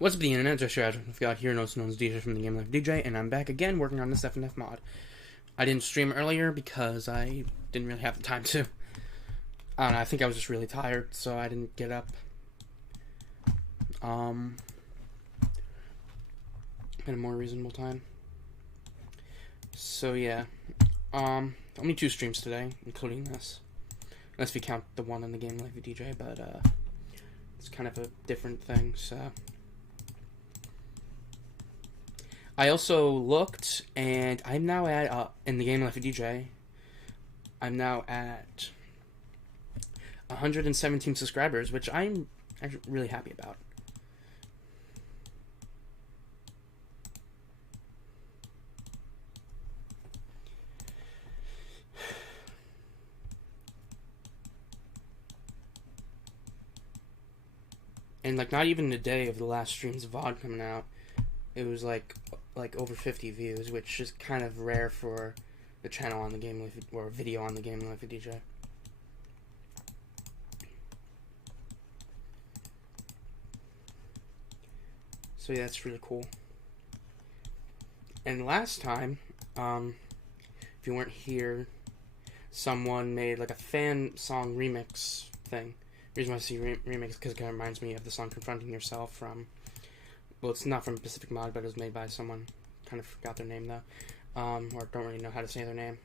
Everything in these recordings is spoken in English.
What's up, the internet? Just if y'all here knows DJ from the Game Life DJ, and I'm back again working on this FNF mod. I didn't stream earlier because I didn't really have the time to. I don't know, I think I was just really tired, so I didn't get up. At a more reasonable time. So yeah, only 2 streams today, including this. Unless we count the one on the Game Life DJ, but it's kind of a different thing, so. I also looked, and I'm now at, in the Game Life DJ, I'm now at 117 subscribers, which I'm actually really happy about. And, like, not even a day of the last stream's VOD coming out, it was, like over 50 views, which is kind of rare for the channel on the Game Life, or video on the Game Life DJ. So yeah, that's really cool. And last time, if you weren't here, someone made like a fan song remix thing. The reason why I say remix because it kind of reminds me of the song "Confronting Yourself" from. Well, it's not from Pacific Mod, but it was made by someone. Kind of forgot their name though, or don't really know how to say their name.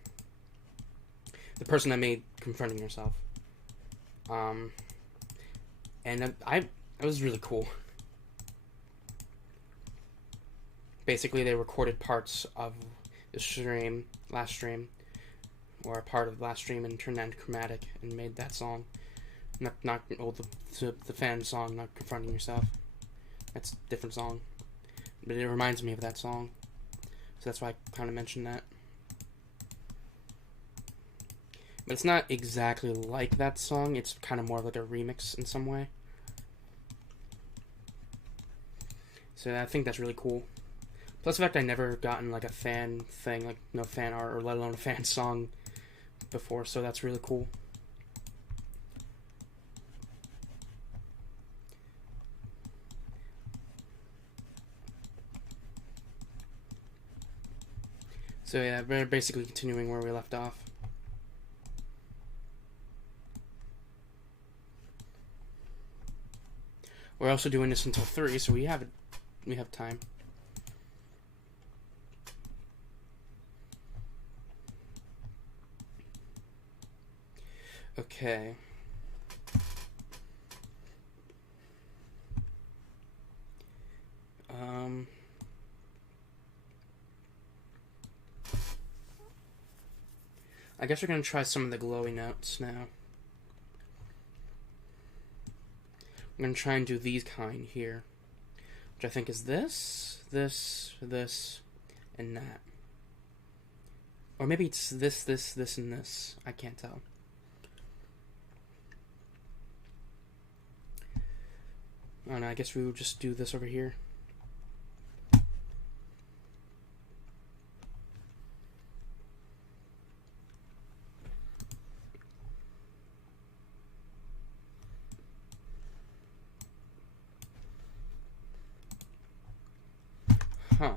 The person that made "Confronting Yourself," and it was really cool. Basically, they recorded parts of the last stream, or a part of the last stream, and turned that into chromatic and made that song. Not the fan song, not "Confronting Yourself." That's a different song, but it reminds me of that song, so that's why I kind of mentioned that. But it's not exactly like that song. It's kind of more like a remix in some way. So I think that's really cool. Plus the fact I never gotten like a fan thing, like no fan art or let alone a fan song before, so that's really cool. So yeah, we're basically continuing where we left off. We're also doing this until 3, so we have time. Okay. I guess we're going to try some of the glowy notes now. I'm going to try and do these kind here, which I think is this, and that. Or maybe it's this, and this. I can't tell. Oh no, I guess we would just do this over here. Huh.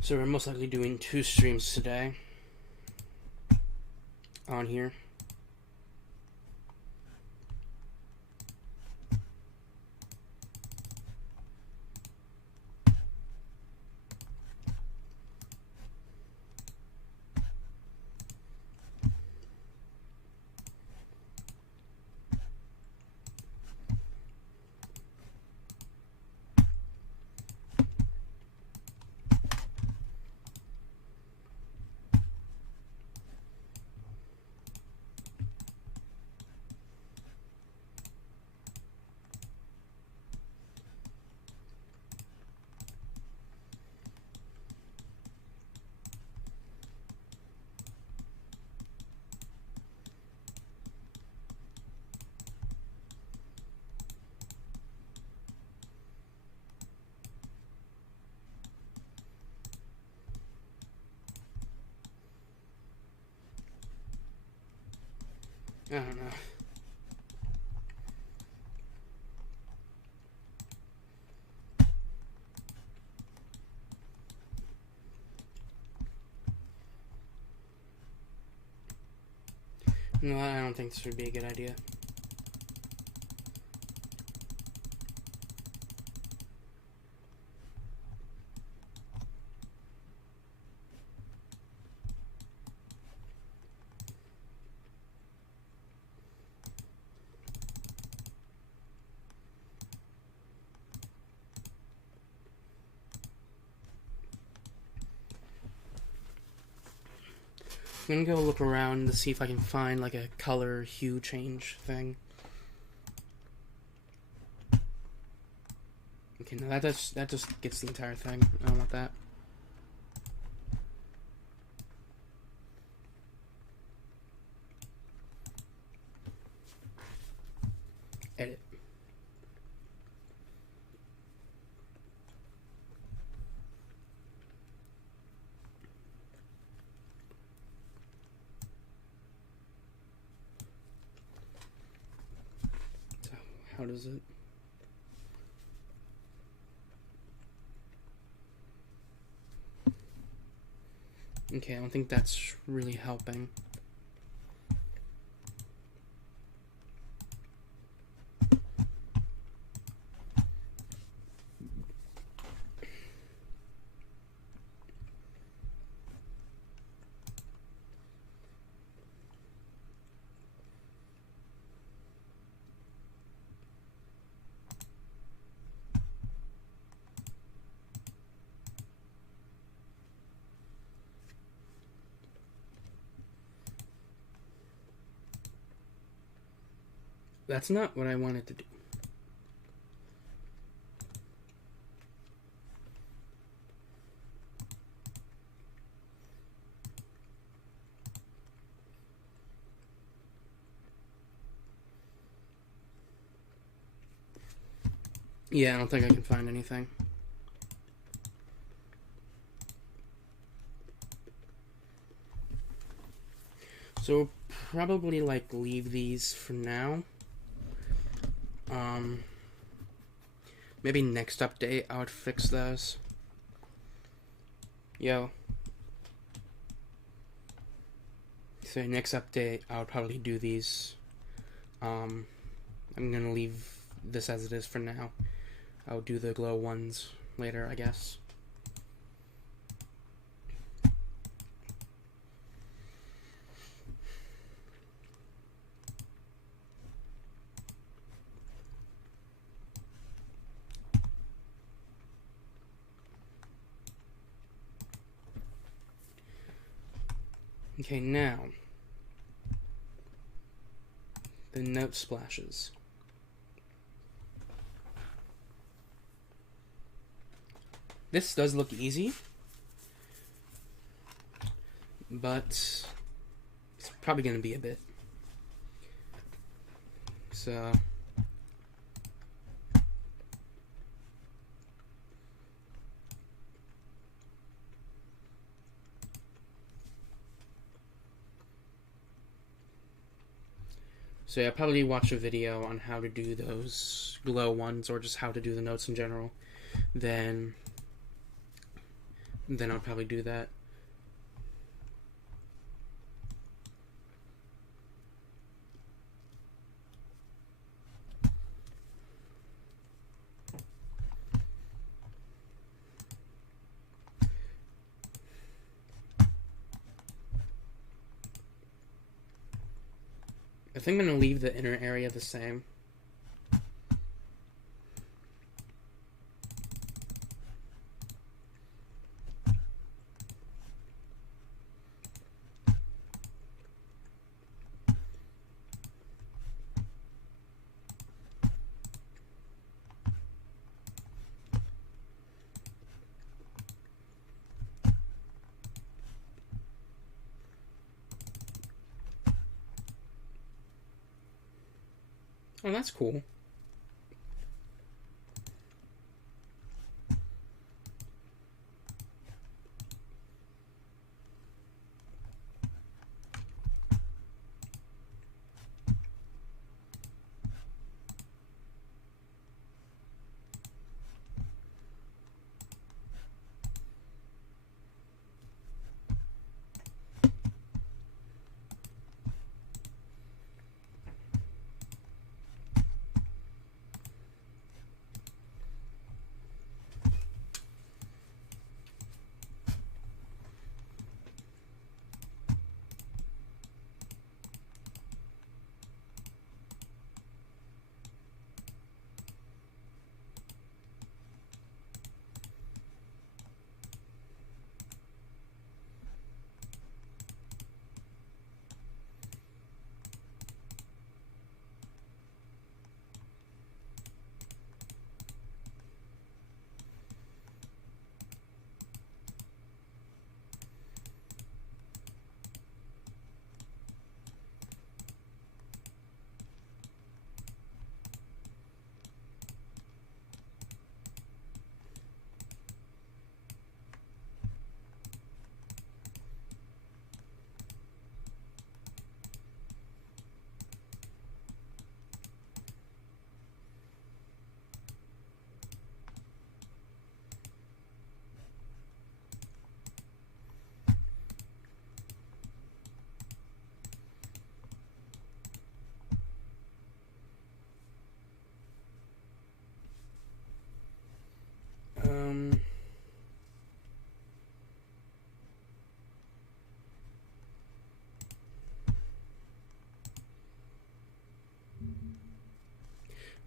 So we're most likely doing 2 streams today on here. I don't know. No, I don't think this would be a good idea. I'm gonna go look around to see if I can find like a color hue change thing. Okay, no, that just gets the entire thing. I don't want that. Edit. So, how does it? Okay, I don't think that's really helping. That's not what I wanted to do. Yeah, I don't think I can find anything. So probably like leave these for now. Maybe next update I would fix those. Yo. So next update I would probably do these. I'm gonna leave this as it is for now. I'll do the glow ones later, I guess. Okay, now the note splashes. This does look easy, but it's probably going to be a bit. So yeah, probably watch a video on how to do those glow ones, or just how to do the notes in general. Then I'll probably do that. I think I'm going to leave the inner area the same. Oh, that's cool.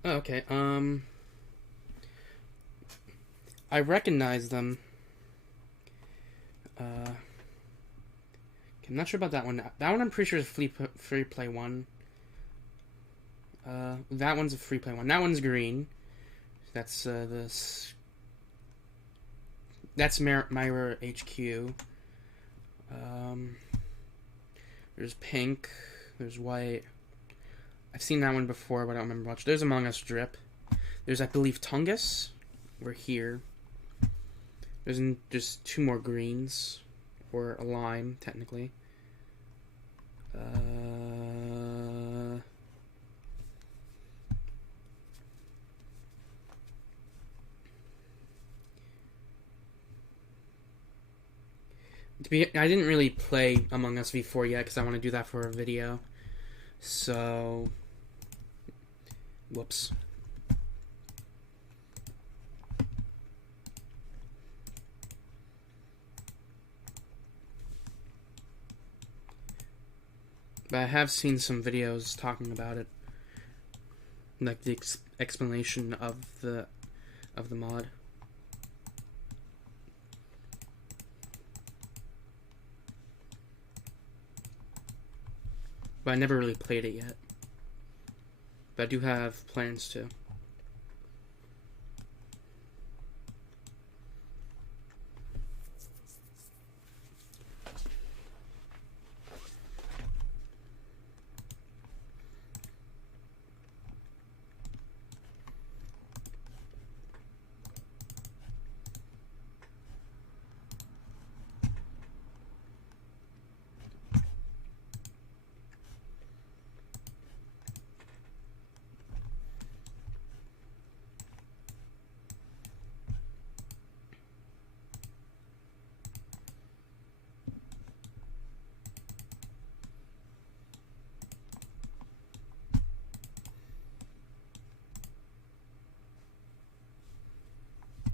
Oh, okay. I recognize them. I'm not sure about that one. That one I'm pretty sure is free play one. That one's a free play one. That one's green. That's that's Myra HQ. There's pink. There's white. I've seen that one before, but I don't remember much. There's Among Us Drip. There's, I believe, Tungus. We're here. There's just two more greens, or a lime, technically. I didn't really play Among Us V4 yet because I want to do that for a video. So, whoops. But I have seen some videos talking about it, like the explanation of the mod. But I never really played it yet. But I do have plans to.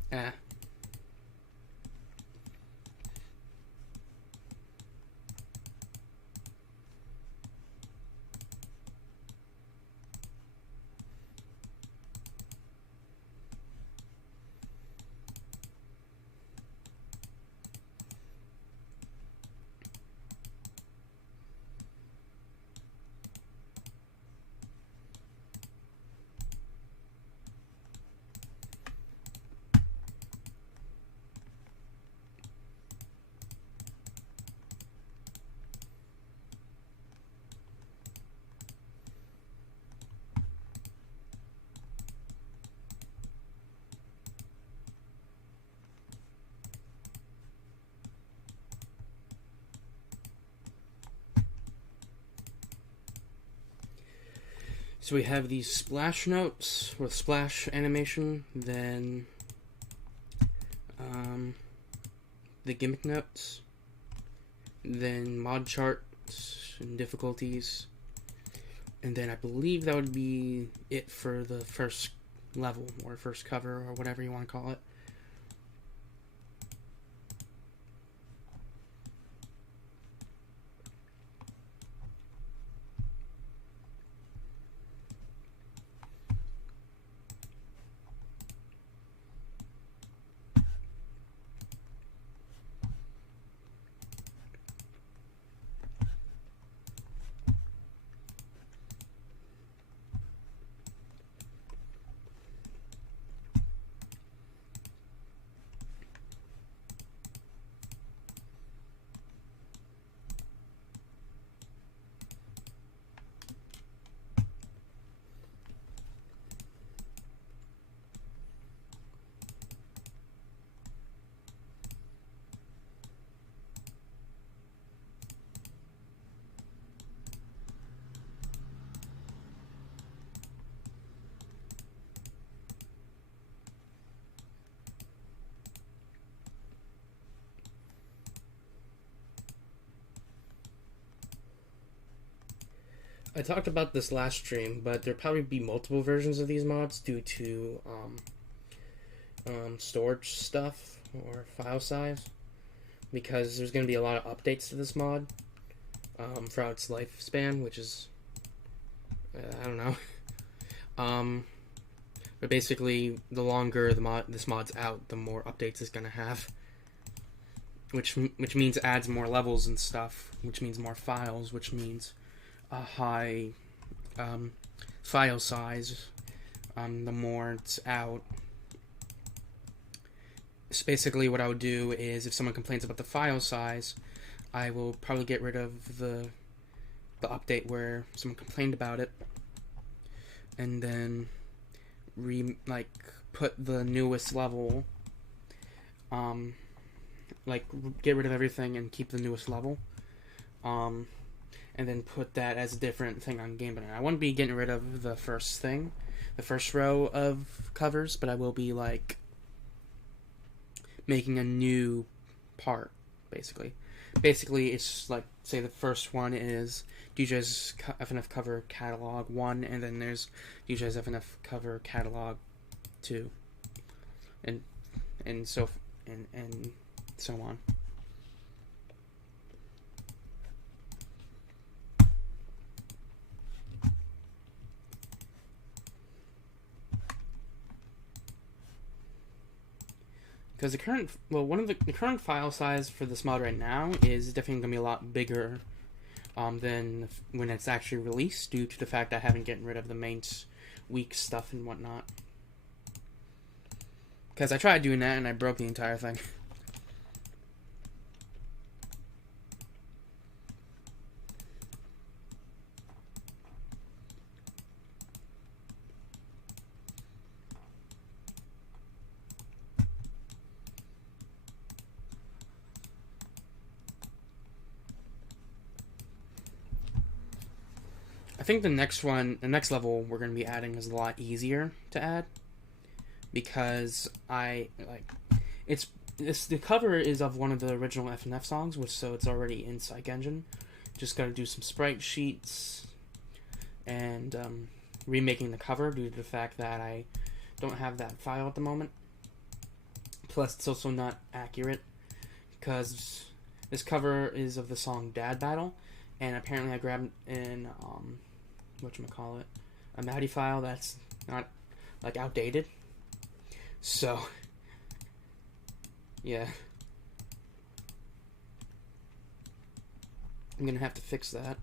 Ah. So we have these splash notes with splash animation, then the gimmick notes, then mod charts and difficulties, and then I believe that would be it for the first level or first cover or whatever you want to call it. I talked about this last stream, but there'll probably be multiple versions of these mods due to storage stuff or file size, because there's going to be a lot of updates to this mod throughout its lifespan, which is I don't know. But basically, the longer this mod's out, the more updates it's gonna have. Which means it adds more levels and stuff, which means more files, which means a high file size. The more it's out. So basically, what I would do is, if someone complains about the file size, I will probably get rid of the update where someone complained about it, and then put the newest level. Get rid of everything and keep the newest level, and then put that as a different thing on Game Banana. I wouldn't be getting rid of the first row of covers, but I will be making a new part, basically. Basically, it's like, say the first one is DJ's FNF cover catalog 1, and then there's DJ's FNF cover catalog 2, and so on. Because the current file size for this mod right now is definitely going to be a lot bigger than when it's actually released, due to the fact I haven't gotten rid of the main weak stuff and whatnot. Because I tried doing that and I broke the entire thing. I think the next level we're going to be adding is a lot easier to add, because the cover is of one of the original FNF songs, so it's already in Psych Engine. Just got to do some sprite sheets and remaking the cover due to the fact that I don't have that file at the moment. Plus, it's also not accurate, because this cover is of the song Dad Battle, and apparently I grabbed an a Maddie file that's not outdated. So yeah, I'm gonna have to fix that.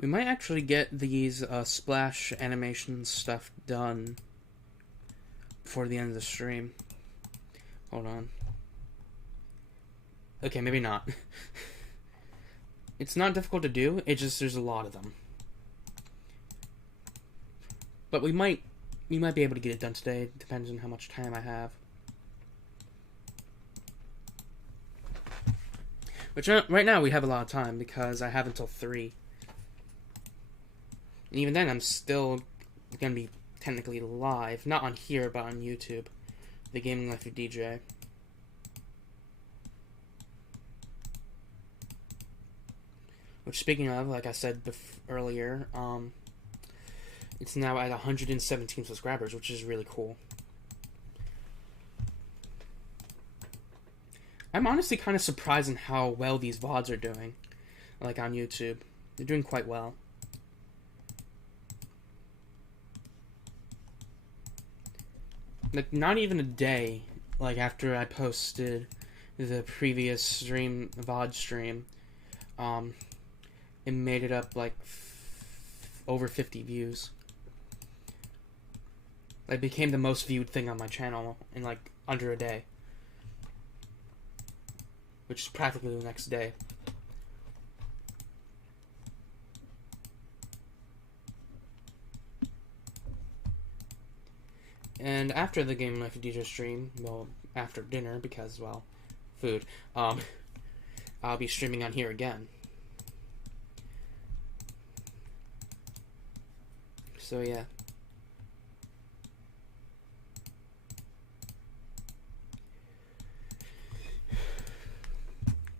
We might actually get these splash animation stuff done before the end of the stream. Hold on. Okay, maybe not. It's not difficult to do, it's just there's a lot of them. But we might be able to get it done today. It depends on how much time I have. Which right now we have a lot of time, because I have until 3. And even then, I'm still going to be technically live. Not on here, but on YouTube. The Gaming Life of DJ. Which, speaking of, like I said earlier, it's now at 117 subscribers, which is really cool. I'm honestly kind of surprised in how well these VODs are doing. On YouTube. They're doing quite well. Not even a day, after I posted the previous VOD stream, it made it up, over 50 views. It became the most viewed thing on my channel in, under a day. Which is practically the next day. And after the Game Life DJ stream, well, after dinner, because, well, food, I'll be streaming on here again. So, yeah.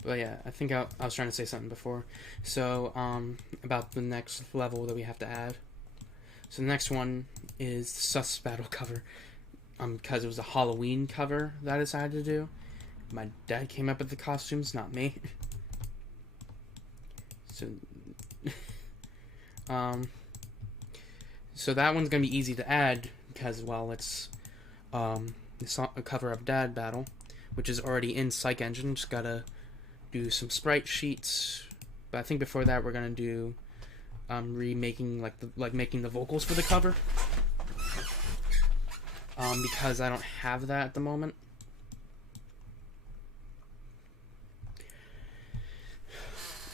But yeah, I think I was trying to say something before. So, about the next level that we have to add. So the next one is the Sus Battle cover. Because it was a Halloween cover that I decided to do. My dad came up with the costumes, not me. So, so that one's gonna be easy to add because, well, it's a cover of Dad Battle, which is already in Psych Engine. Just gotta do some sprite sheets, but I think before that we're gonna do remaking making the vocals for the cover, because I don't have that at the moment.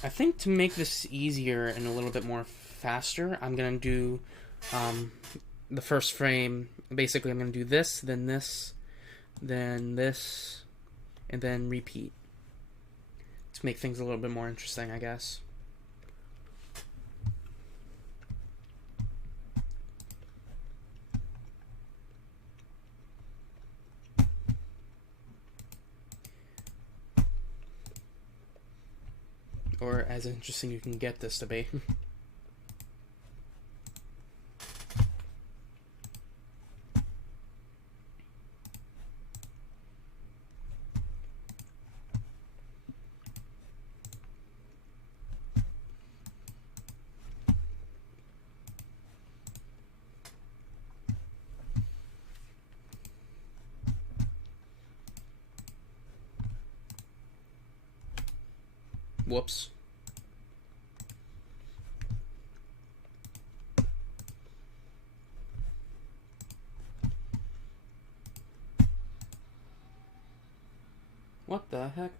I think to make this easier and a little bit more faster, I'm gonna do the first frame. Basically, I'm gonna do this, then this, then this, and then repeat to make things a little bit more interesting, I guess. Or as interesting you can get this to be. Whoops. What the heck?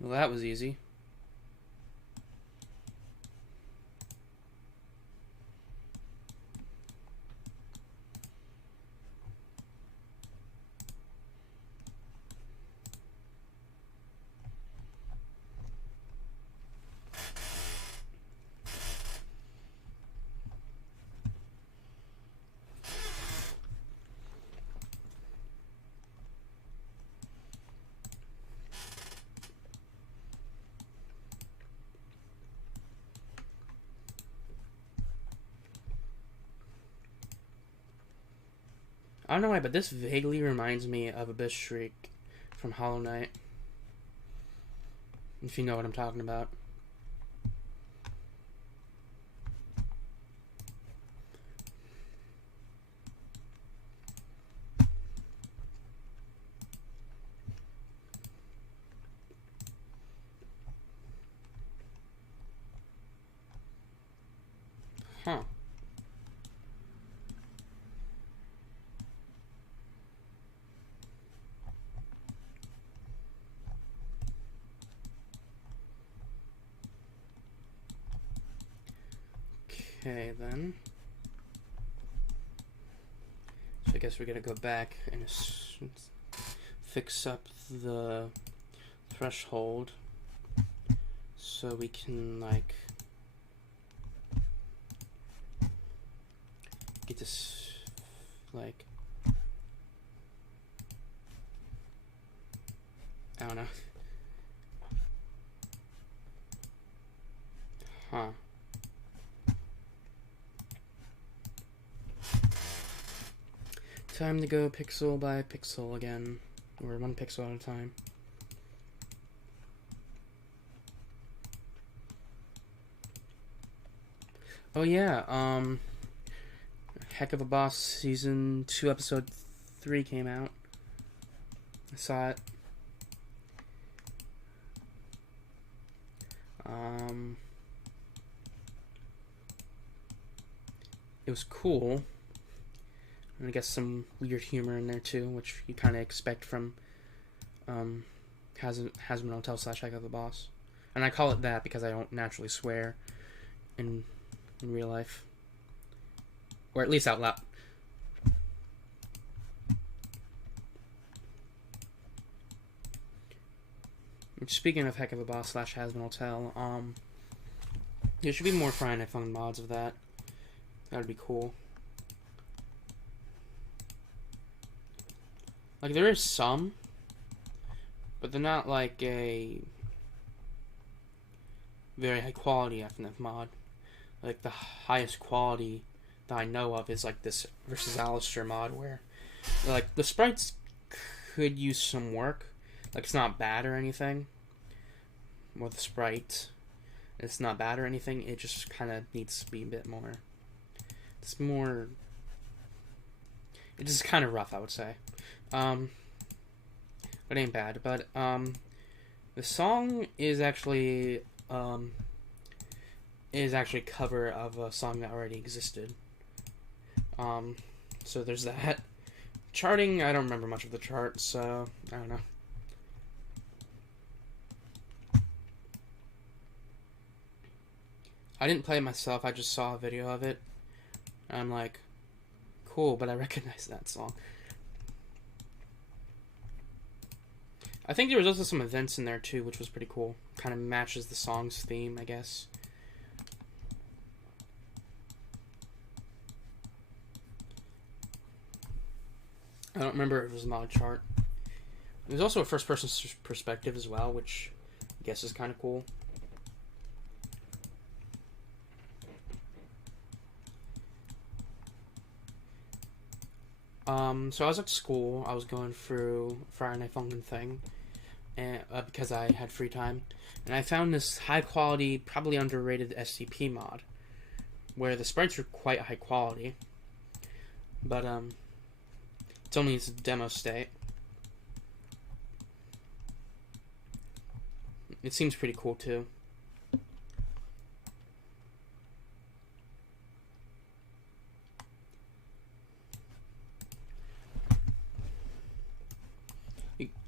Well, that was easy. I don't know why, but this vaguely reminds me of Abyss Shriek from Hollow Knight. If you know what I'm talking about. Huh. Okay, then. So I guess we're gonna go back and fix up the threshold so we can, like, get this, like, I don't know. Huh. Time to go pixel by pixel again, or one pixel at a time. Oh yeah, Heck of a Boss Season 2 Episode 3 came out. I saw it. It was cool. And I guess some weird humor in there too, which you kind of expect from Hasbin Hotel / Heck of the Boss, and I call it that because I don't naturally swear in real life, or at least out loud. Speaking of Heck of a Boss / Hasbin Hotel, there should be more Friday Night Fun mods of that. That'd be cool. Like, there is some, but they're not like a very high quality FNF mod. Like, the highest quality that I know of is like this versus Alistair mod, where like the sprites could use some work. Like, it's not bad or anything. Or the sprite, it's not bad or anything. It just kind of needs to be a bit more. It's more. It's just kind of rough, I would say. It ain't bad. But the song is actually a cover of a song that already existed. So there's that. Charting, I don't remember much of the chart, so I don't know. I didn't play it myself, I just saw a video of it. And I'm like, cool, but I recognize that song. I think there was also some events in there too, which was pretty cool. Kind of matches the song's theme, I guess. I don't remember if it was a mod chart. There's also a first-person perspective as well, which I guess is kind of cool. So I was at school. I was going through Friday Night Funkin' thing, and because I had free time, and I found this high-quality, probably underrated SCP mod, where the sprites are quite high quality, but it's only its demo state. It seems pretty cool too.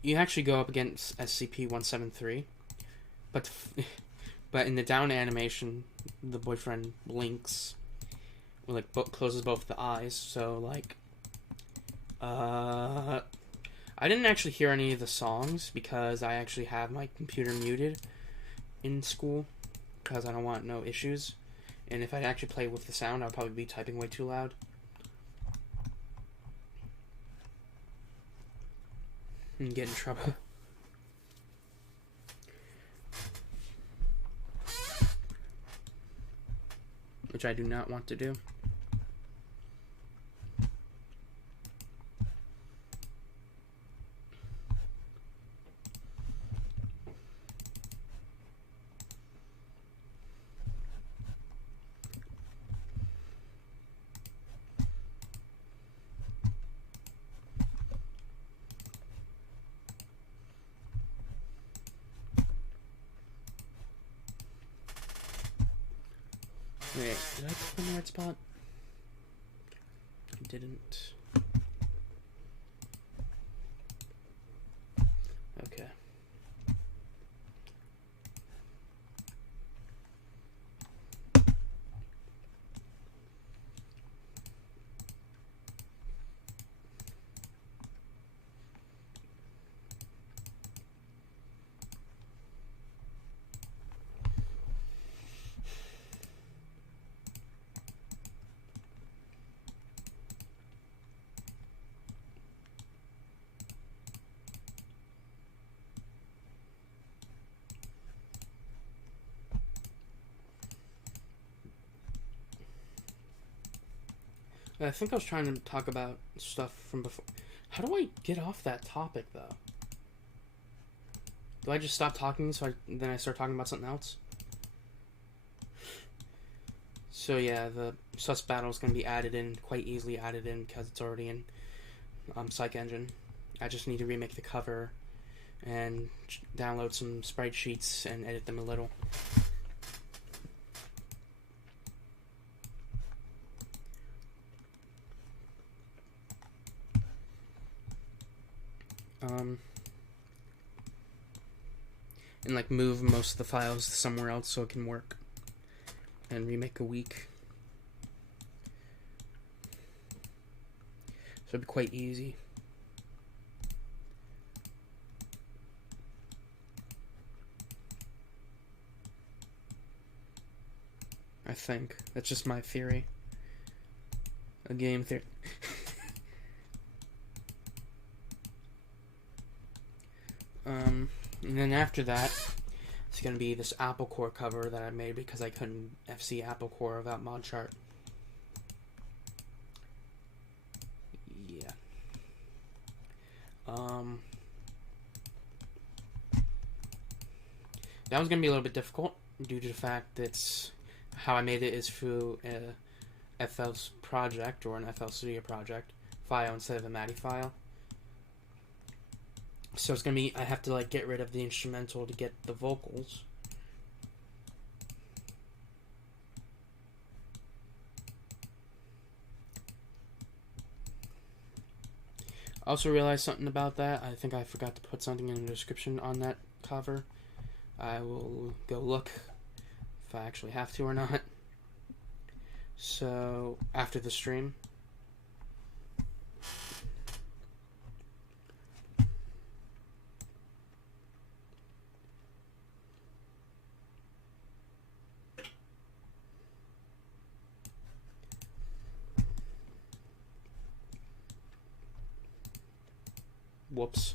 You actually go up against SCP-173, but in the down animation, the boyfriend blinks, or like closes both the eyes. So like, I didn't actually hear any of the songs because I actually have my computer muted in school because I don't want no issues. And if I actually play with the sound, I'll probably be typing way too loud. And get in trouble. Which I do not want to do. Wait, did I click on the right spot? I didn't. Okay. I think I was trying to talk about stuff from before. How do I get off that topic, though? Do I just stop talking then I start talking about something else? So yeah, the sus battle is going to be added in, quite easily added in, because it's already in Psych Engine. I just need to remake the cover and download some sprite sheets and edit them a little. and like move most of the files somewhere else so it can work and remake a week. So it'd be quite easy. I think. That's just my theory. A game theory. And then after that, it's going to be this Apple Core cover that I made because I couldn't FC Apple Core without mod chart. Yeah. That was going to be a little bit difficult due to the fact that how I made it is through a FL project or an FL Studio project file instead of a MADI file. So it's gonna be, I have to like get rid of the instrumental to get the vocals. I also realized something about that. I think I forgot to put something in the description on that cover. I will go look if I actually have to or not. So after the stream. Whoops.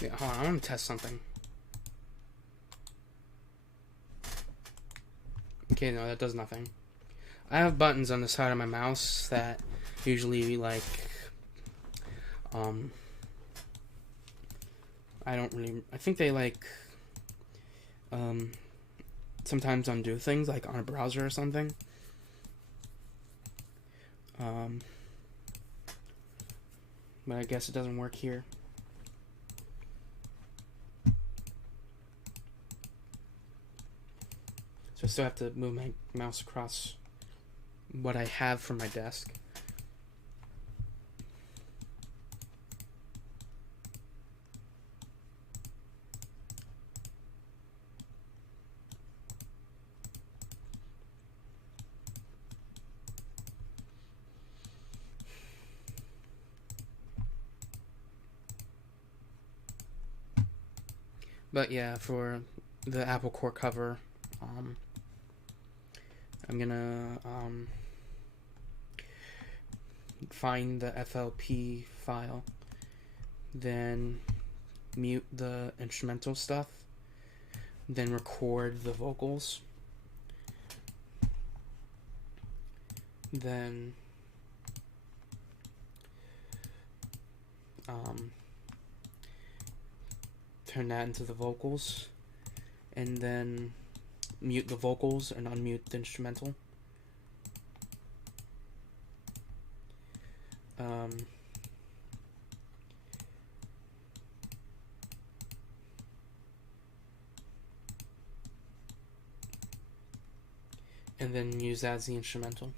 Yeah, hold on, I want to test something. Okay, no, that does nothing. I have buttons on the side of my mouse that usually, like, I don't really, I think they, like, sometimes undo things, like on a browser or something. But I guess it doesn't work here. So I still have to move my mouse across what I have from my desk. But yeah, for the Apple Core cover, I'm gonna find the FLP file, then mute the instrumental stuff, then record the vocals, then turn that into the vocals, and then mute the vocals and unmute the instrumental. And then use that as the instrumental.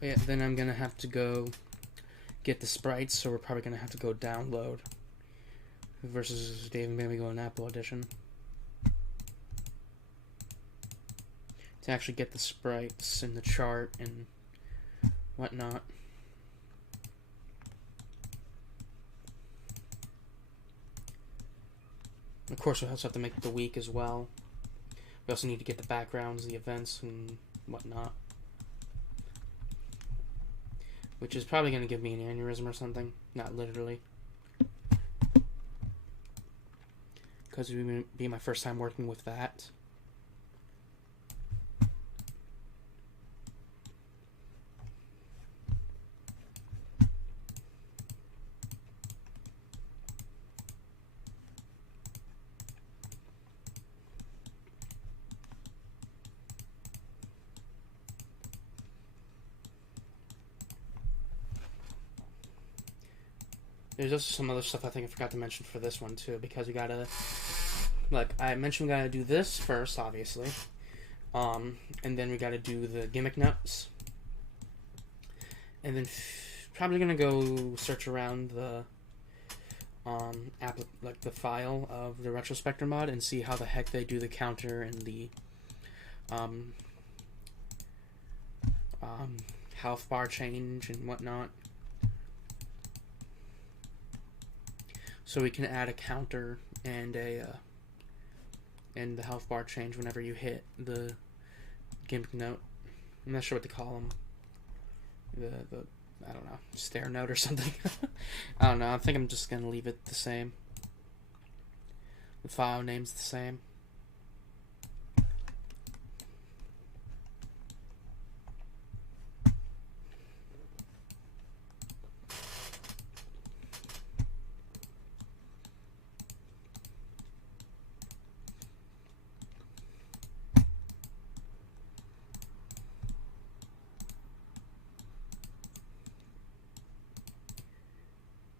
Yeah, then I'm gonna have to go get the sprites, so we're probably gonna have to go download versus Dave and maybe go in Apple Edition to actually get the sprites and the chart and whatnot. Of course, we also have to make the week as well We also need to get the backgrounds, the events, and whatnot. Which is probably going to give me an aneurysm or something. Not literally. Because it would be my first time working with that. There's also some other stuff I think I forgot to mention for this one too, because we gotta, like I mentioned, we gotta do this first, obviously, and then we gotta do the gimmick notes, and then probably gonna go search around the like the file of the Retrospector mod and see how the heck they do the counter and the health bar change and whatnot. So we can add a counter and and the health bar change whenever you hit the gimmick note. I'm not sure what to call them. The I don't know, stair note or something. I don't know. I think I'm just gonna leave it the same. The file name's the same.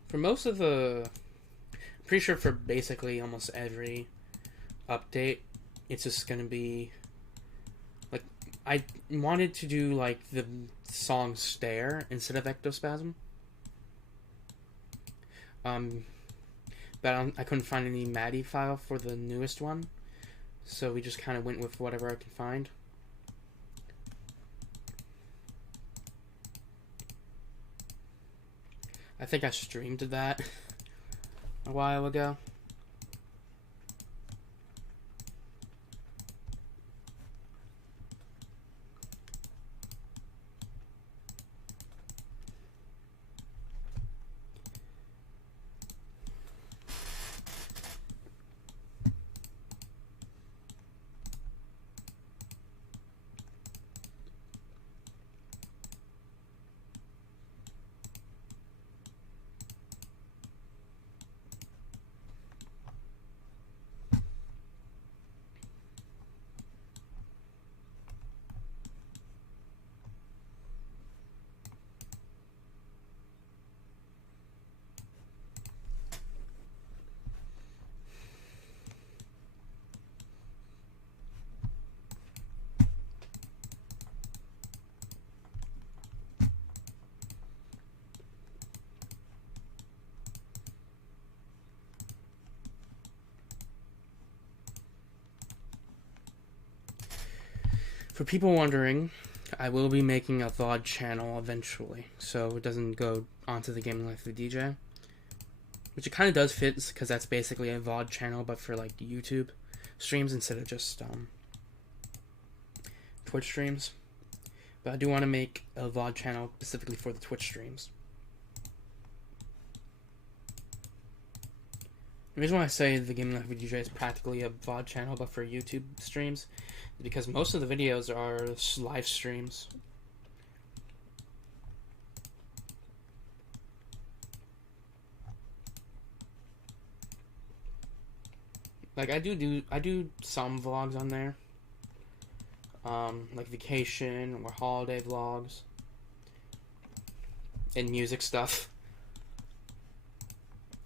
For most of the, I'm pretty sure for basically almost every update, it's just gonna be like, I wanted to do like the song Stare instead of Ectospasm, but I couldn't find any MADI file for the newest one, so we just kind of went with whatever I could find. I think I streamed that a while ago. For people wondering, I will be making a VOD channel eventually, so it doesn't go onto the Gaming Life of the DJ. Which it kind of does fit, because that's basically a VOD channel, but for like YouTube streams instead of just Twitch streams. But I do want to make a VOD channel specifically for the Twitch streams. The reason why I say the Gaming Life of the DJ is practically a VOD channel, but for YouTube streams, is because most of the videos are live streams. Like I do some vlogs on there, like vacation or holiday vlogs, and music stuff.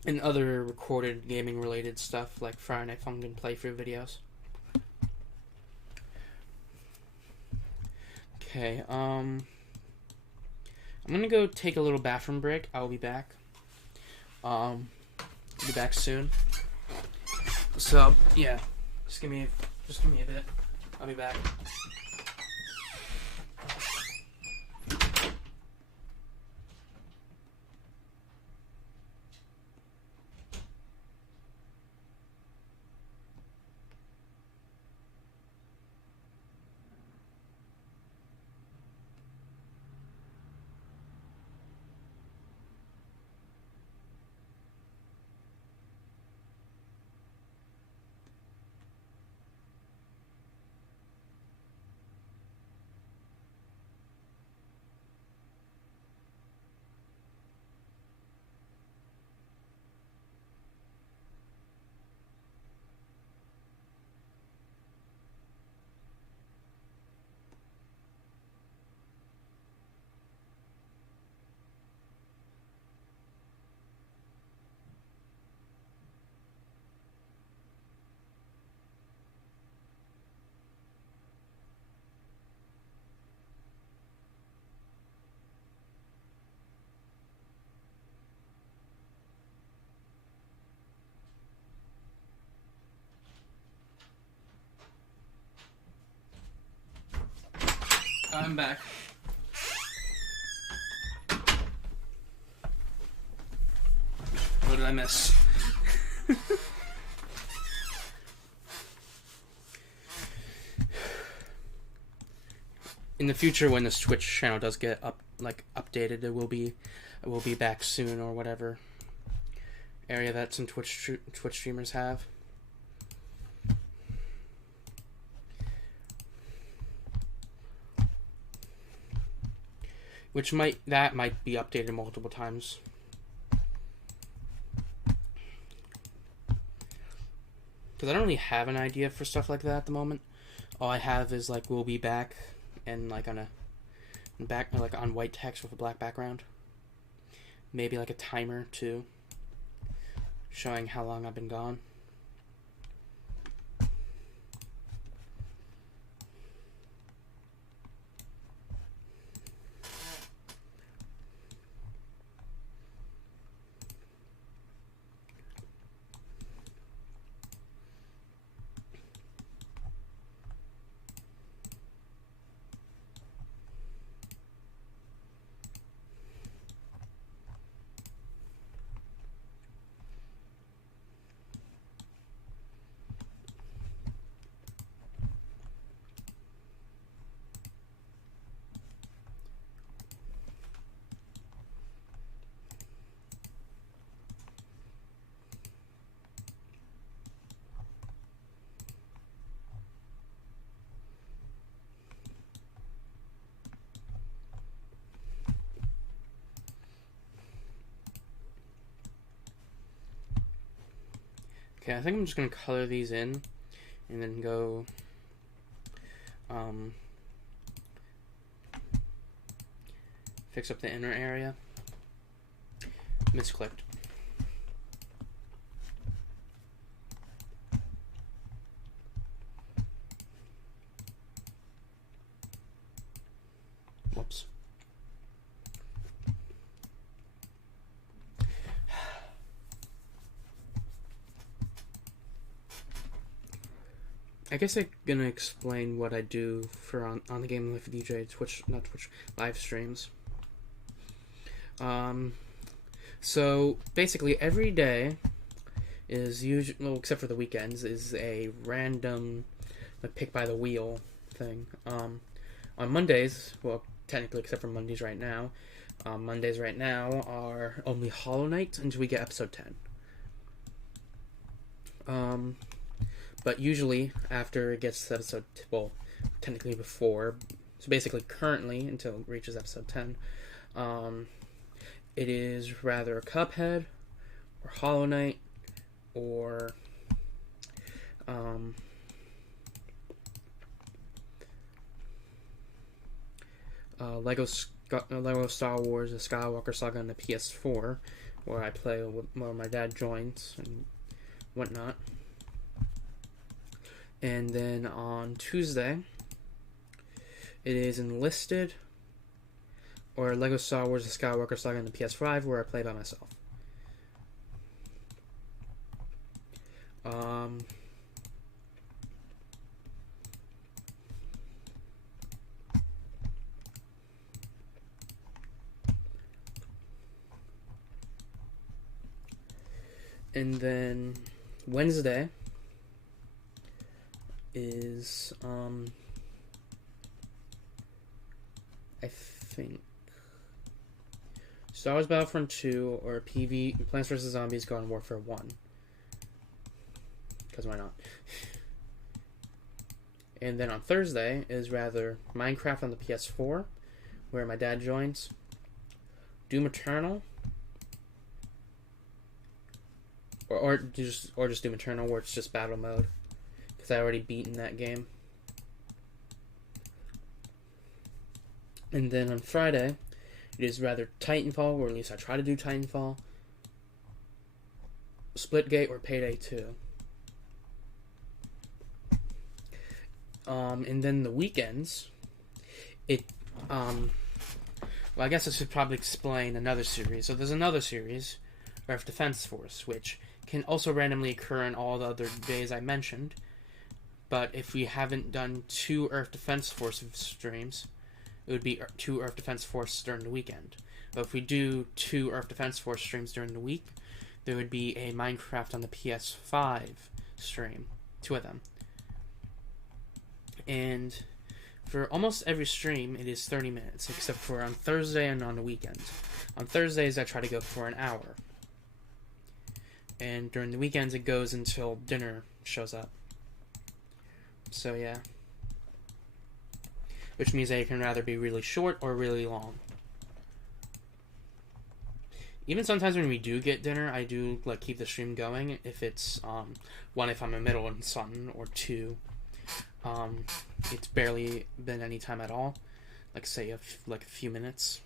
And other recorded gaming related stuff like Friday Night Funkin' playthrough videos. Okay, I'm gonna go take a little bathroom break. I'll be back. Be back soon. So yeah, just give me a bit. I'll be back. I'm back. What did I miss? In the future, when this Twitch channel does get updated, it will be back soon, or whatever area that some Twitch streamers have. Which might be updated multiple times. Because I don't really have an idea for stuff like that at the moment. All I have is like we'll be back, and like on white text with a black background. Maybe like a timer too, showing how long I've been gone. Okay, I think I'm just going to color these in and then go fix up the inner area. Misclicked. Whoops. I guess I'm gonna explain what I do for on the Game Life DJ not Twitch live streams. So basically every day is usually, well, except for the weekends, is a random pick by the wheel thing. On Mondays, well, technically except for Mondays right now, Mondays right now are only Hollow Knight until we get episode 10. But usually after it gets to episode, well, technically before, so basically currently until it reaches episode 10, it is rather Cuphead or Hollow Knight or Lego Star Wars: The Skywalker Saga on the PS4, where I play where my dad joins and whatnot. And then on Tuesday, it is Enlisted or Lego Star Wars: The Skywalker Saga on the PS5, where I play by myself. And then Wednesday is I think Star Wars Battlefront 2 or Plants vs. Zombies Garden Warfare 1. Because why not? And then on Thursday is rather Minecraft on the PS4, where my dad joins, Doom Eternal, or just Doom Eternal, where it's just battle mode, because I already beaten that game. And then on Friday, it is rather Titanfall, or at least I try to do Titanfall, Splitgate, or Payday 2. And then the weekends, well, I guess I should probably explain another series. So there's another series, Earth Defense Force, which can also randomly occur in all the other days I mentioned. But if we haven't done 2 Earth Defense Force streams, it would be 2 Earth Defense Force during the weekend. But if we do 2 Earth Defense Force streams during the week, there would be a Minecraft on the PS5 stream, 2 of them. And for almost every stream, it is 30 minutes, except for on Thursday and on the weekends. On Thursdays, I try to go for an hour. And during the weekends, it goes until dinner shows up. So, yeah. Which means they can either be really short or really long. Even sometimes when we do get dinner, I do like keep the stream going. If it's, one, if I'm in the middle of something, or 2, it's barely been any time at all. Like, say, a few minutes.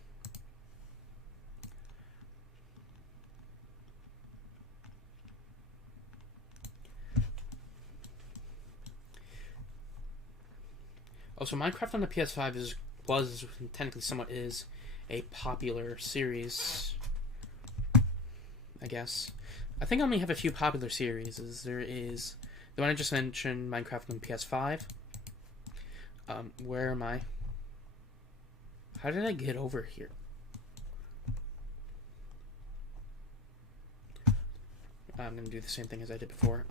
Also, Minecraft on the PS5 was technically somewhat is a popular series, I guess. I think I only have a few popular series. There is the one I just mentioned, Minecraft on PS5. Where am I? How did I get over here? I'm going to do the same thing as I did before.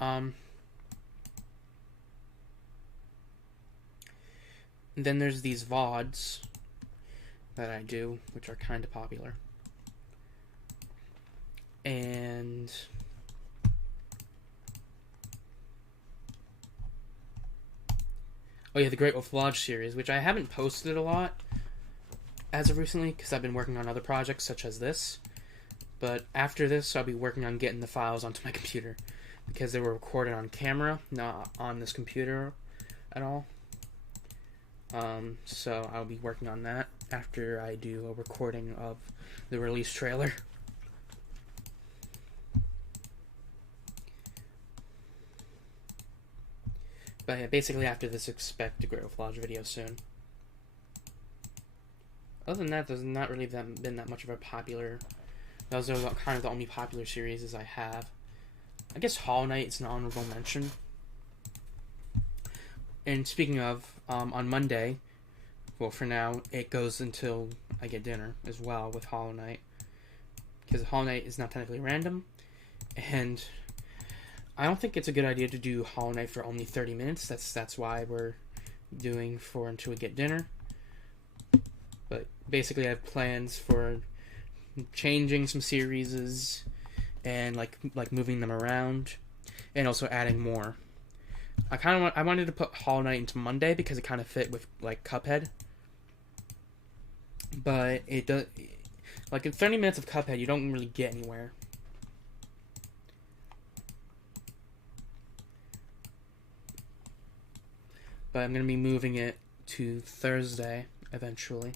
Then there's these VODs that I do, which are kind of popular. And oh yeah, the Great Wolf Lodge series, which I haven't posted a lot as of recently because I've been working on other projects such as this. But after this, I'll be working on getting the files onto my computer because they were recorded on camera, not on this computer at all. So I'll be working on that after I do a recording of the release trailer. But yeah, basically after this, expect a Great Wolf Lodge video soon. Other than that, there's not really been that much of a popular... Those are kind of the only popular series I have. I guess Hollow Knight is an honorable mention. And speaking of, on Monday, well, for now, it goes until I get dinner as well with Hollow Knight. Because Hollow Knight is not technically random. And I don't think it's a good idea to do Hollow Knight for only 30 minutes. That's why we're doing for until we get dinner. But basically, I have plans for changing some series and like moving them around, and also adding more. I wanted to put Hollow Knight into Monday because it kind of fit with like Cuphead. But it does, like in 30 minutes of Cuphead, you don't really get anywhere. But I'm gonna be moving it to Thursday eventually.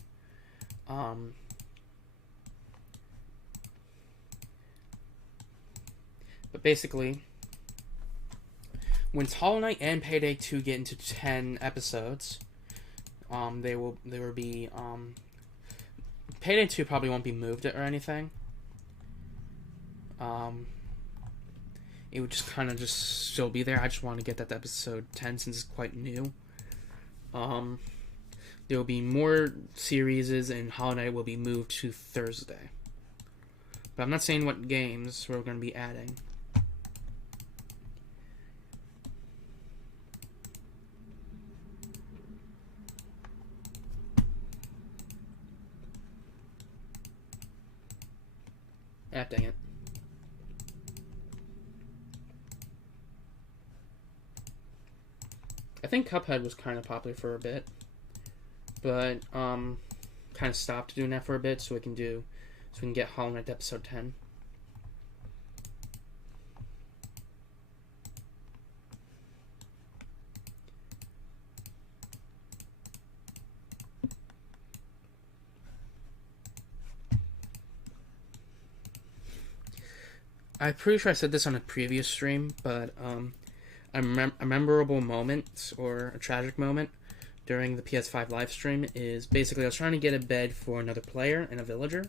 But basically, when Hollow Knight and Payday 2 get into 10 episodes, they will be Payday 2 probably won't be moved or anything. It would just kind of just still be there. I just want to get that to episode 10 since it's quite new. There will be more series, and Hollow Knight will be moved to Thursday. But I'm not saying what games we're going to be adding. Ah, dang it. I think Cuphead was kind of popular for a bit, but kind of stopped doing that for a bit so we can get Hollow Knight to episode 10. I'm pretty sure I said this on a previous stream, but a memorable moment or a tragic moment during the PS5 live stream is basically I was trying to get a bed for another player and a villager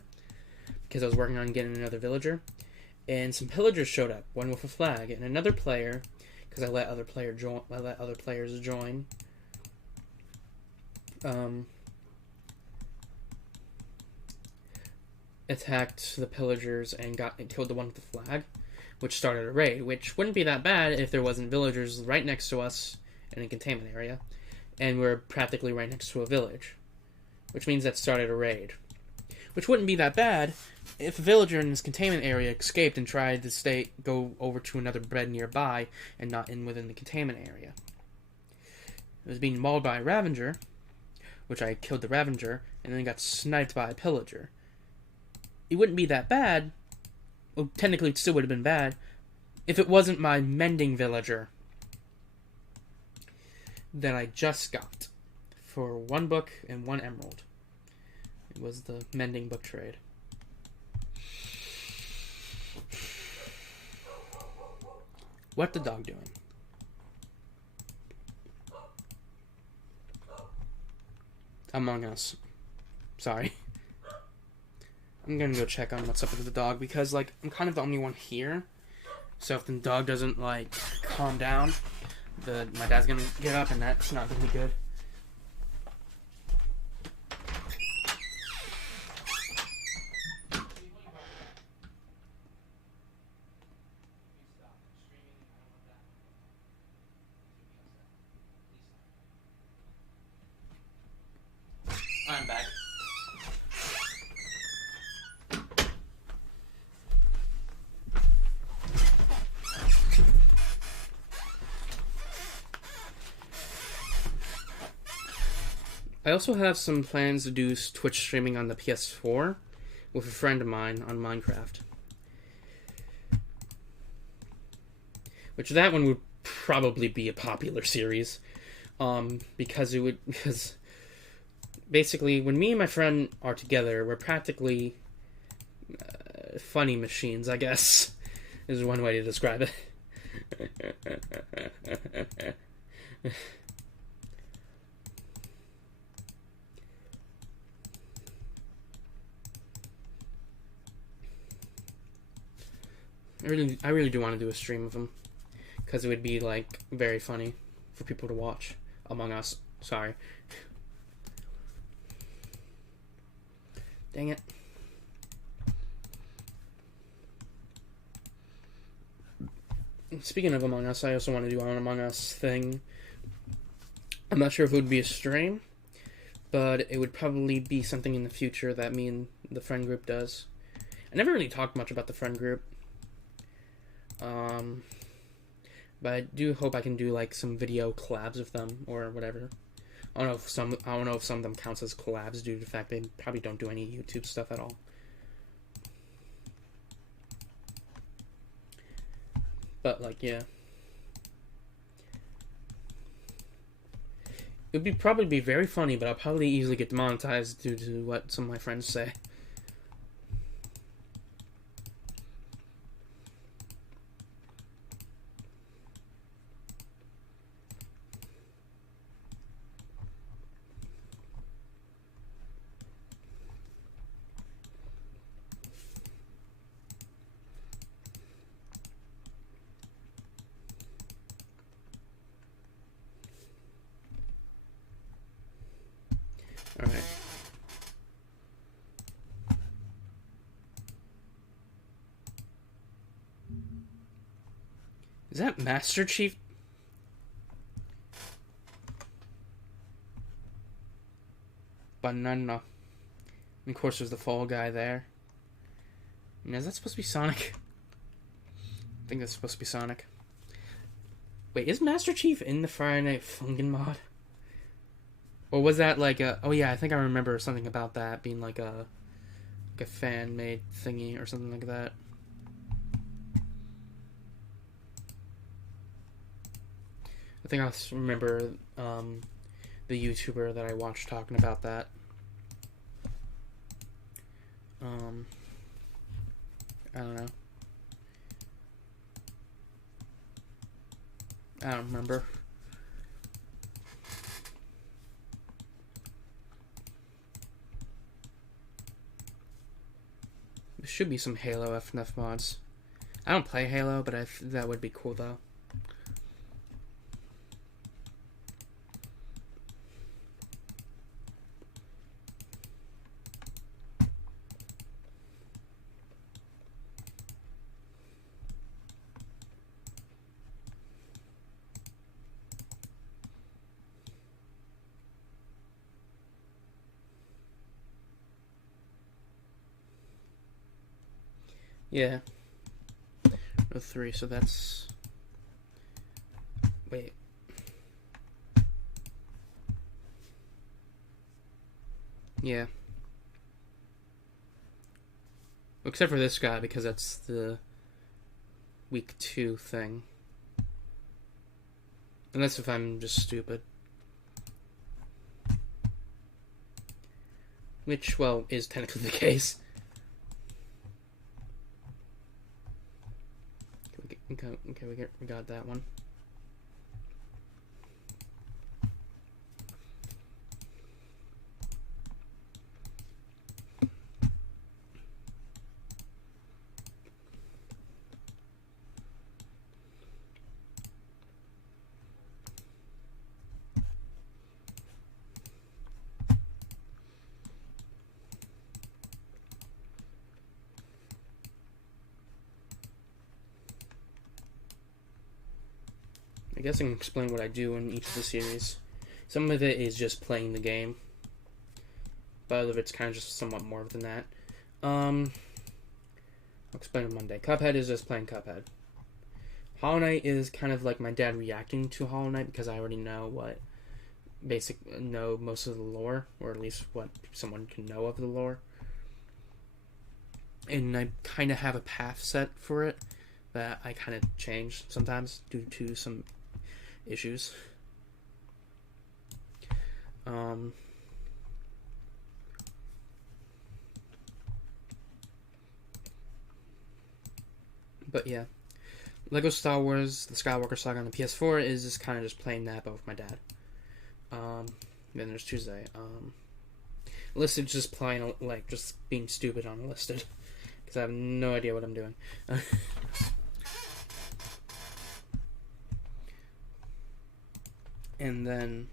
because I was working on getting another villager, and some pillagers showed up, one with a flag, and another player, because I let other players join. attacked the pillagers and killed the one with the flag, which started a raid, which wouldn't be that bad if there wasn't villagers right next to us in a containment area, and we're practically right next to a village, which means that started a raid. Which wouldn't be that bad if a villager in this containment area escaped and tried to go over to another bed nearby and not within the containment area. It was being mauled by a Ravager, which I killed the Ravager, and then got sniped by a pillager. It wouldn't be that bad. Well, technically it still would have been bad if it wasn't my mending villager that I just got for 1 book and 1 emerald. It was the mending book trade. What the dog doing? Among Us. Sorry. I'm gonna go check on what's up with the dog because, like, I'm kind of the only one here. So if the dog doesn't, like, calm down, my dad's gonna get up and that's not gonna be good. I'm back. I also have some plans to do Twitch streaming on the PS4 with a friend of mine on Minecraft. Which that one would probably be a popular series. Because basically, when me and my friend are together, we're practically funny machines, I guess, is one way to describe it. I really do want to do a stream of them, because it would be, like, very funny for people to watch. Among Us. Sorry. Dang it. Speaking of Among Us, I also want to do an Among Us thing. I'm not sure if it would be a stream, but it would probably be something in the future that me and the friend group does. I never really talked much about the friend group. But I do hope I can do, like, some video collabs with them or whatever. I don't know if some of them counts as collabs due to the fact they probably don't do any YouTube stuff at all. But, like, yeah. It would probably be very funny, but I'll probably easily get demonetized due to what some of my friends say. Alright. Is that Master Chief? Banana. And of course there's the fall guy there. And is that supposed to be Sonic? I think that's supposed to be Sonic. Wait, is Master Chief in the Friday Night Funkin' mod? Or was that like a... Oh yeah, I think I remember something about that being like a fan-made thingy or something like that. I think I also remember the YouTuber that I watched talking about that. I don't know. I don't remember. There should be some Halo FNF mods. I don't play Halo, but that would be cool though. Yeah. No 3, so that's... Wait. Yeah. Except for this guy, because that's the week 2 thing. Unless if I'm just stupid. Which, well, is technically the case. Okay, we got that one. I guess I can explain what I do in each of the series. Some of it is just playing the game, but other of it's kind of just somewhat more than that. I'll explain on Monday. Cuphead is just playing Cuphead. Hollow Knight is kind of like my dad reacting to Hollow Knight because I already know most of the lore, or at least what someone can know of the lore. And I kind of have a path set for it that I kind of change sometimes due to some issues. But yeah, Lego Star Wars: The Skywalker Saga on the PS4 is just kind of just playing that, but with my dad. Then there's Tuesday. Enlisted, just playing, like, just being stupid on Enlisted because I have no idea what I'm doing. And then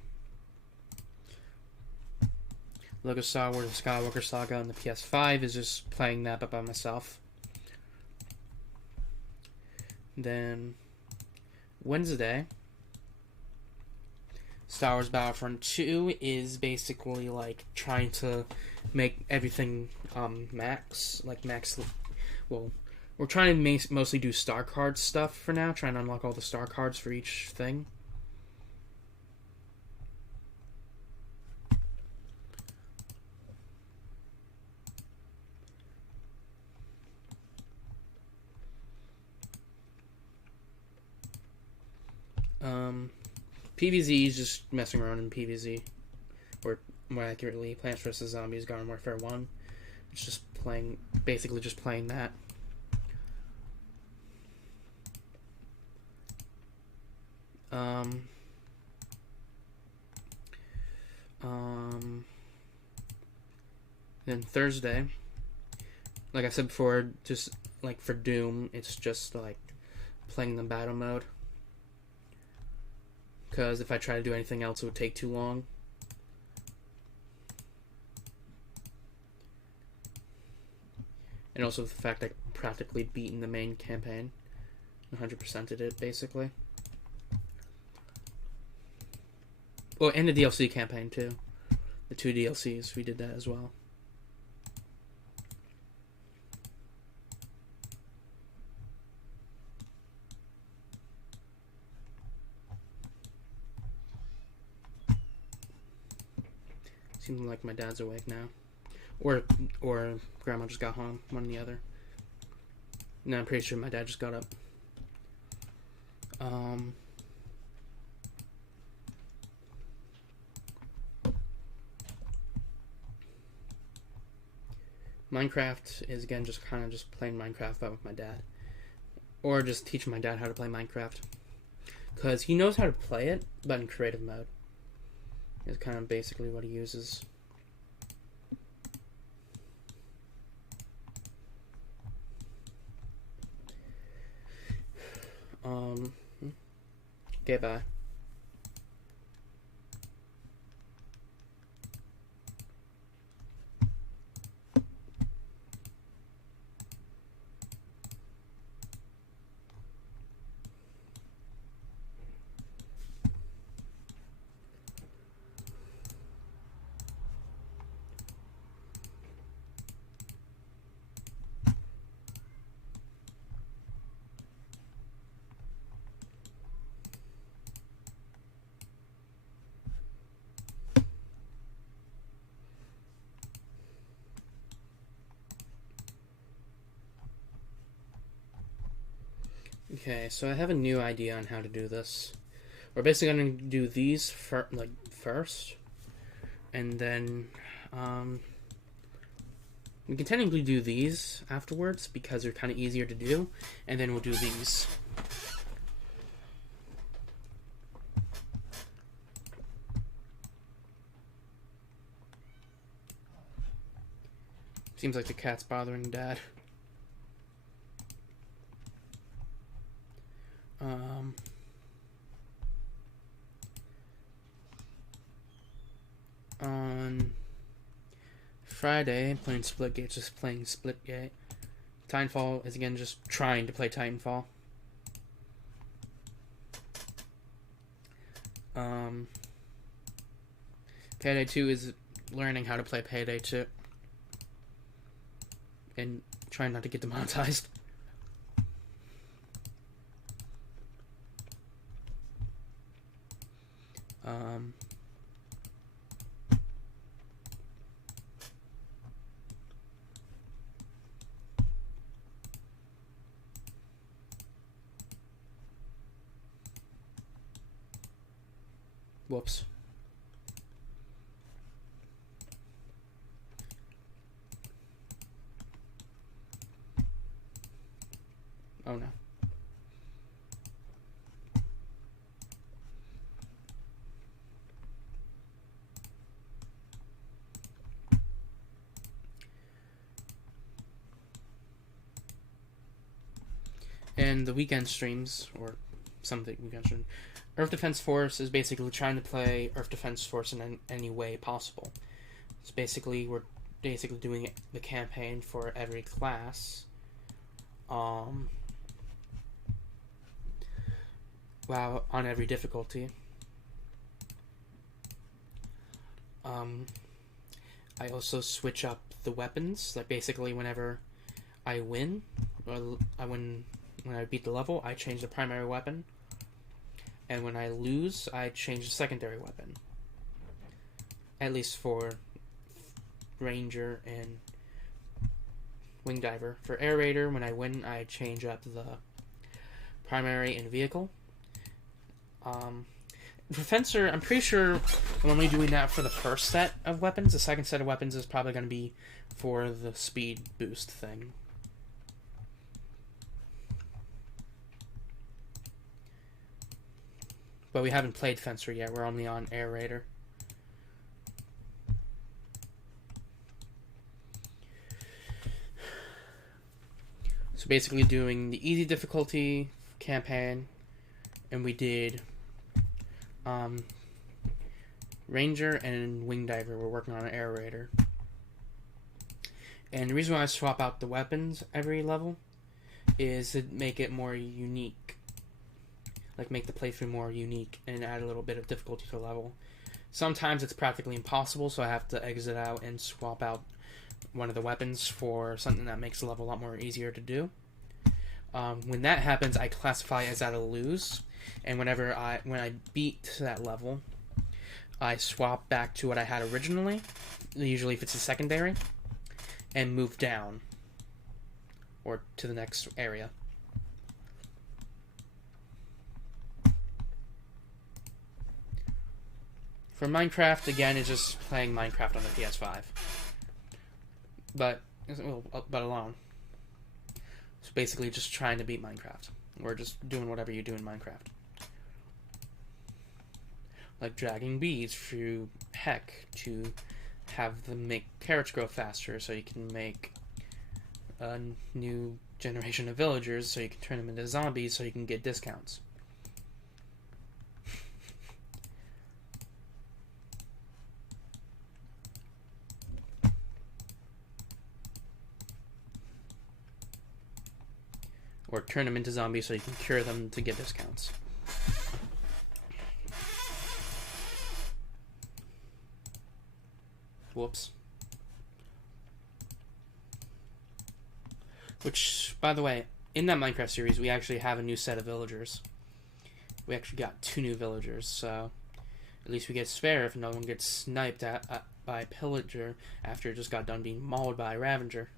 Lego Star Wars: The Skywalker Saga on the PS5 is just playing that, but by myself. Then Wednesday, Star Wars Battlefront 2 is basically like trying to make everything max. Well, we're trying to mostly do star card stuff for now, trying to unlock all the star cards for each thing. PvZ is just messing around in PvZ, or more accurately, Plants vs. Zombies Garden Warfare 1. It's just basically just playing that. Then Thursday, like I said before, just like for Doom, it's just like playing the battle mode. Because if I try to do anything else, it would take too long. And also the fact I practically beaten the main campaign. 100%ed it, basically. Well, and the DLC campaign, too. The 2 DLCs, we did that as well. Seems like my dad's awake now. Or Grandma just got home, one or the other. No, I'm pretty sure my dad just got up. Minecraft is, again, just kind of just playing Minecraft, but with my dad. Or just teaching my dad how to play Minecraft. Because he knows how to play it, but in creative mode. Is kind of basically what he uses. Okay, bye. Okay, so I have a new idea on how to do this. We're basically going to do these first, and then we can technically do these afterwards because they're kind of easier to do, and then we'll do these. Seems like the cat's bothering Dad. On Friday, I'm playing Splitgate, just playing Splitgate. Titanfall is again just trying to play Titanfall. Payday 2 is learning how to play Payday 2. And trying not to get demonetized. Whoops. Oh no. And the weekend streams, or something weekend stream, Earth Defense Force is basically trying to play Earth Defense Force in any way possible. It's basically, we're basically doing the campaign for every class. Wow, on every difficulty. I also switch up the weapons. Like basically, whenever I win, or when I beat the level, I change the primary weapon, and when I lose, I change the secondary weapon. At least for Ranger and Wing Diver. For Air Raider, when I win, I change up the primary and vehicle. For Fencer, I'm pretty sure I'm only doing that for the first set of weapons. The second set of weapons is probably going to be for the speed boost thing. But we haven't played Fencer yet. We're only on Air Raider. So basically doing the easy difficulty campaign, and we did Ranger and Wing Diver. We're working on an Air Raider. And the reason why I swap out the weapons every level is to make it more unique. Like make the playthrough more unique and add a little bit of difficulty to the level. Sometimes it's practically impossible, so I have to exit out and swap out one of the weapons for something that makes the level a lot more easier to do. When that happens, I classify as at a lose, and when I beat that level, I swap back to what I had originally, usually if it's a secondary, and move down, or to the next area. For Minecraft, again, it's just playing Minecraft on the PS5. But alone. So basically just trying to beat Minecraft. Or just doing whatever you do in Minecraft. Like dragging bees through heck to have them make carrots grow faster so you can make a new generation of villagers so you can turn them into zombies so you can get discounts. Or turn them into zombies so you can cure them to get discounts. Whoops. Which, by the way, in that Minecraft series, we actually have a new set of villagers. We actually got 2 new villagers, so at least we get spare if no one gets sniped at by a pillager after it just got done being mauled by a Ravager.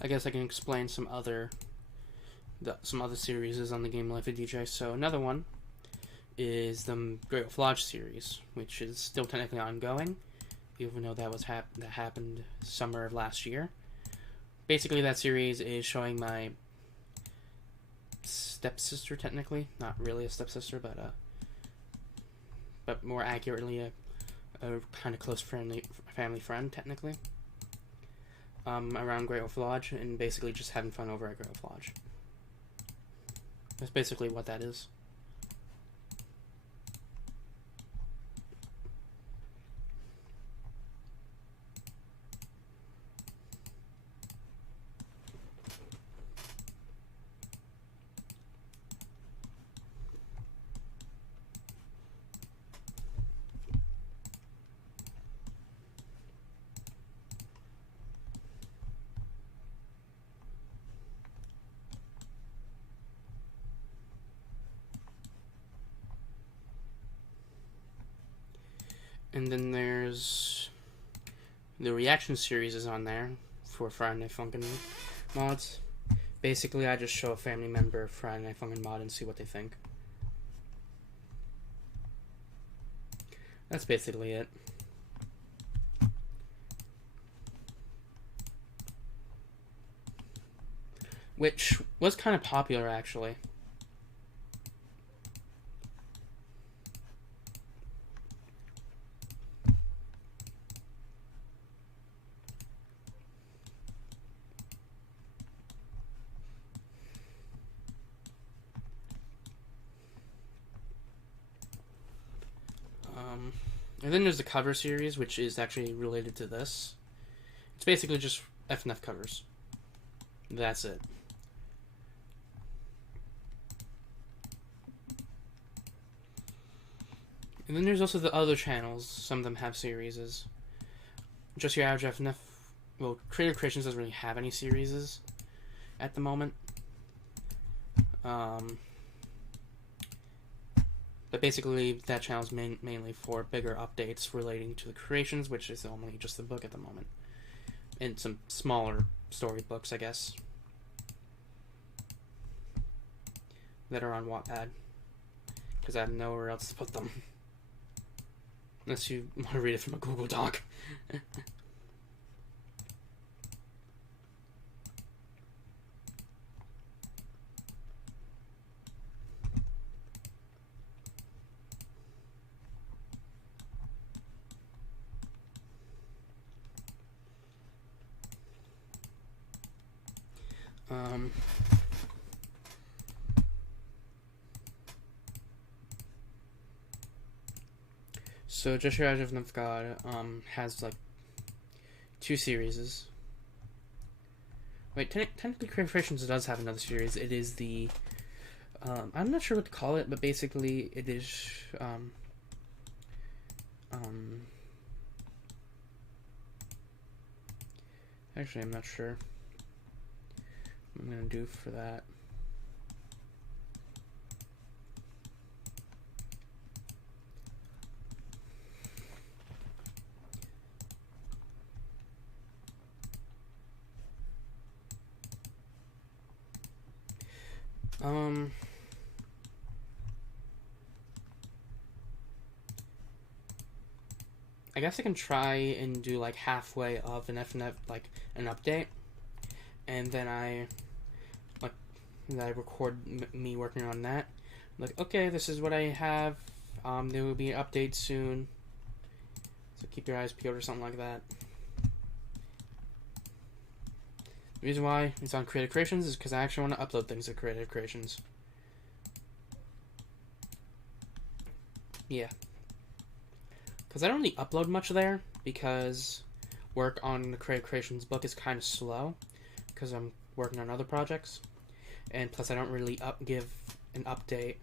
I guess I can explain some other series on the game Life of DJ. So another one is the Great Wolf Lodge series, which is still technically ongoing, even though that happened summer of last year. Basically, that series is showing my stepsister, technically, not really a stepsister, but more accurately a kind of close family friend, technically, around Great Wolf Lodge, and basically just having fun over at Great Wolf Lodge. That's basically what that is. And then there's the reaction series is on there for Friday Night Funkin' mods. Basically, I just show a family member Friday Night Funkin' mod and see what they think. That's basically it. Which was kind of popular, actually. And then there's the cover series, which is actually related to this. It's basically just FNF covers. That's it. And then there's also the other channels. Some of them have series. Just your average FNF. Well, Creative Creations doesn't really have any series at the moment. But basically, that channel is mainly for bigger updates relating to the creations, which is only just the book at the moment. And some smaller storybooks, I guess, that are on Wattpad. Because I have nowhere else to put them. Unless you want to read it from a Google Doc. So Just Your Edge of God has like 2 series. Wait, technically Creative Creations does have another series. It is the I'm not sure what to call it, but basically it is actually I'm not sure what I'm gonna do for that. I guess I can try and do like halfway of an FNF, like an update, and then I record me working on that. Like, okay, this is what I have. There will be an update soon, so keep your eyes peeled or something like that. The reason why it's on Creative Creations is because I actually want to upload things to Creative Creations. Yeah. Because I don't really upload much there, because work on the Creative Creations book is kind of slow, because I'm working on other projects. And plus I don't really give an update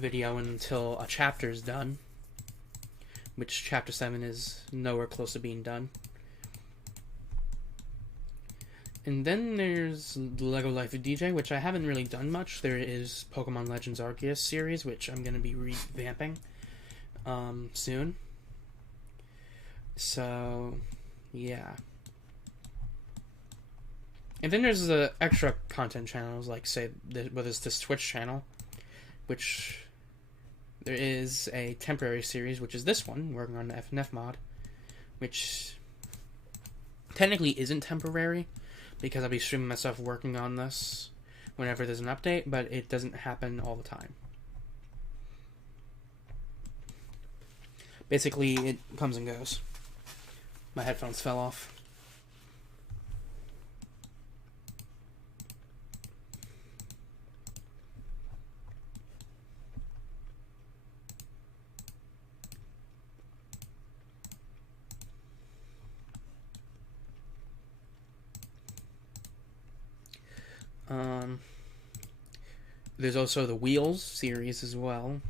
video until a chapter is done, which chapter 7 is nowhere close to being done. And then there's Lego Life of DJ, which I haven't really done much. There is Pokemon Legends Arceus series, which I'm going to be revamping soon. So, yeah. And then there's the extra content channels, like, say, whether it's this Twitch channel, which there is a temporary series, which is this one, working on the FNF mod, which technically isn't temporary, because I'll be streaming myself working on this whenever there's an update, but it doesn't happen all the time. Basically, it comes and goes. My headphones fell off. There's also the Wheels series as well,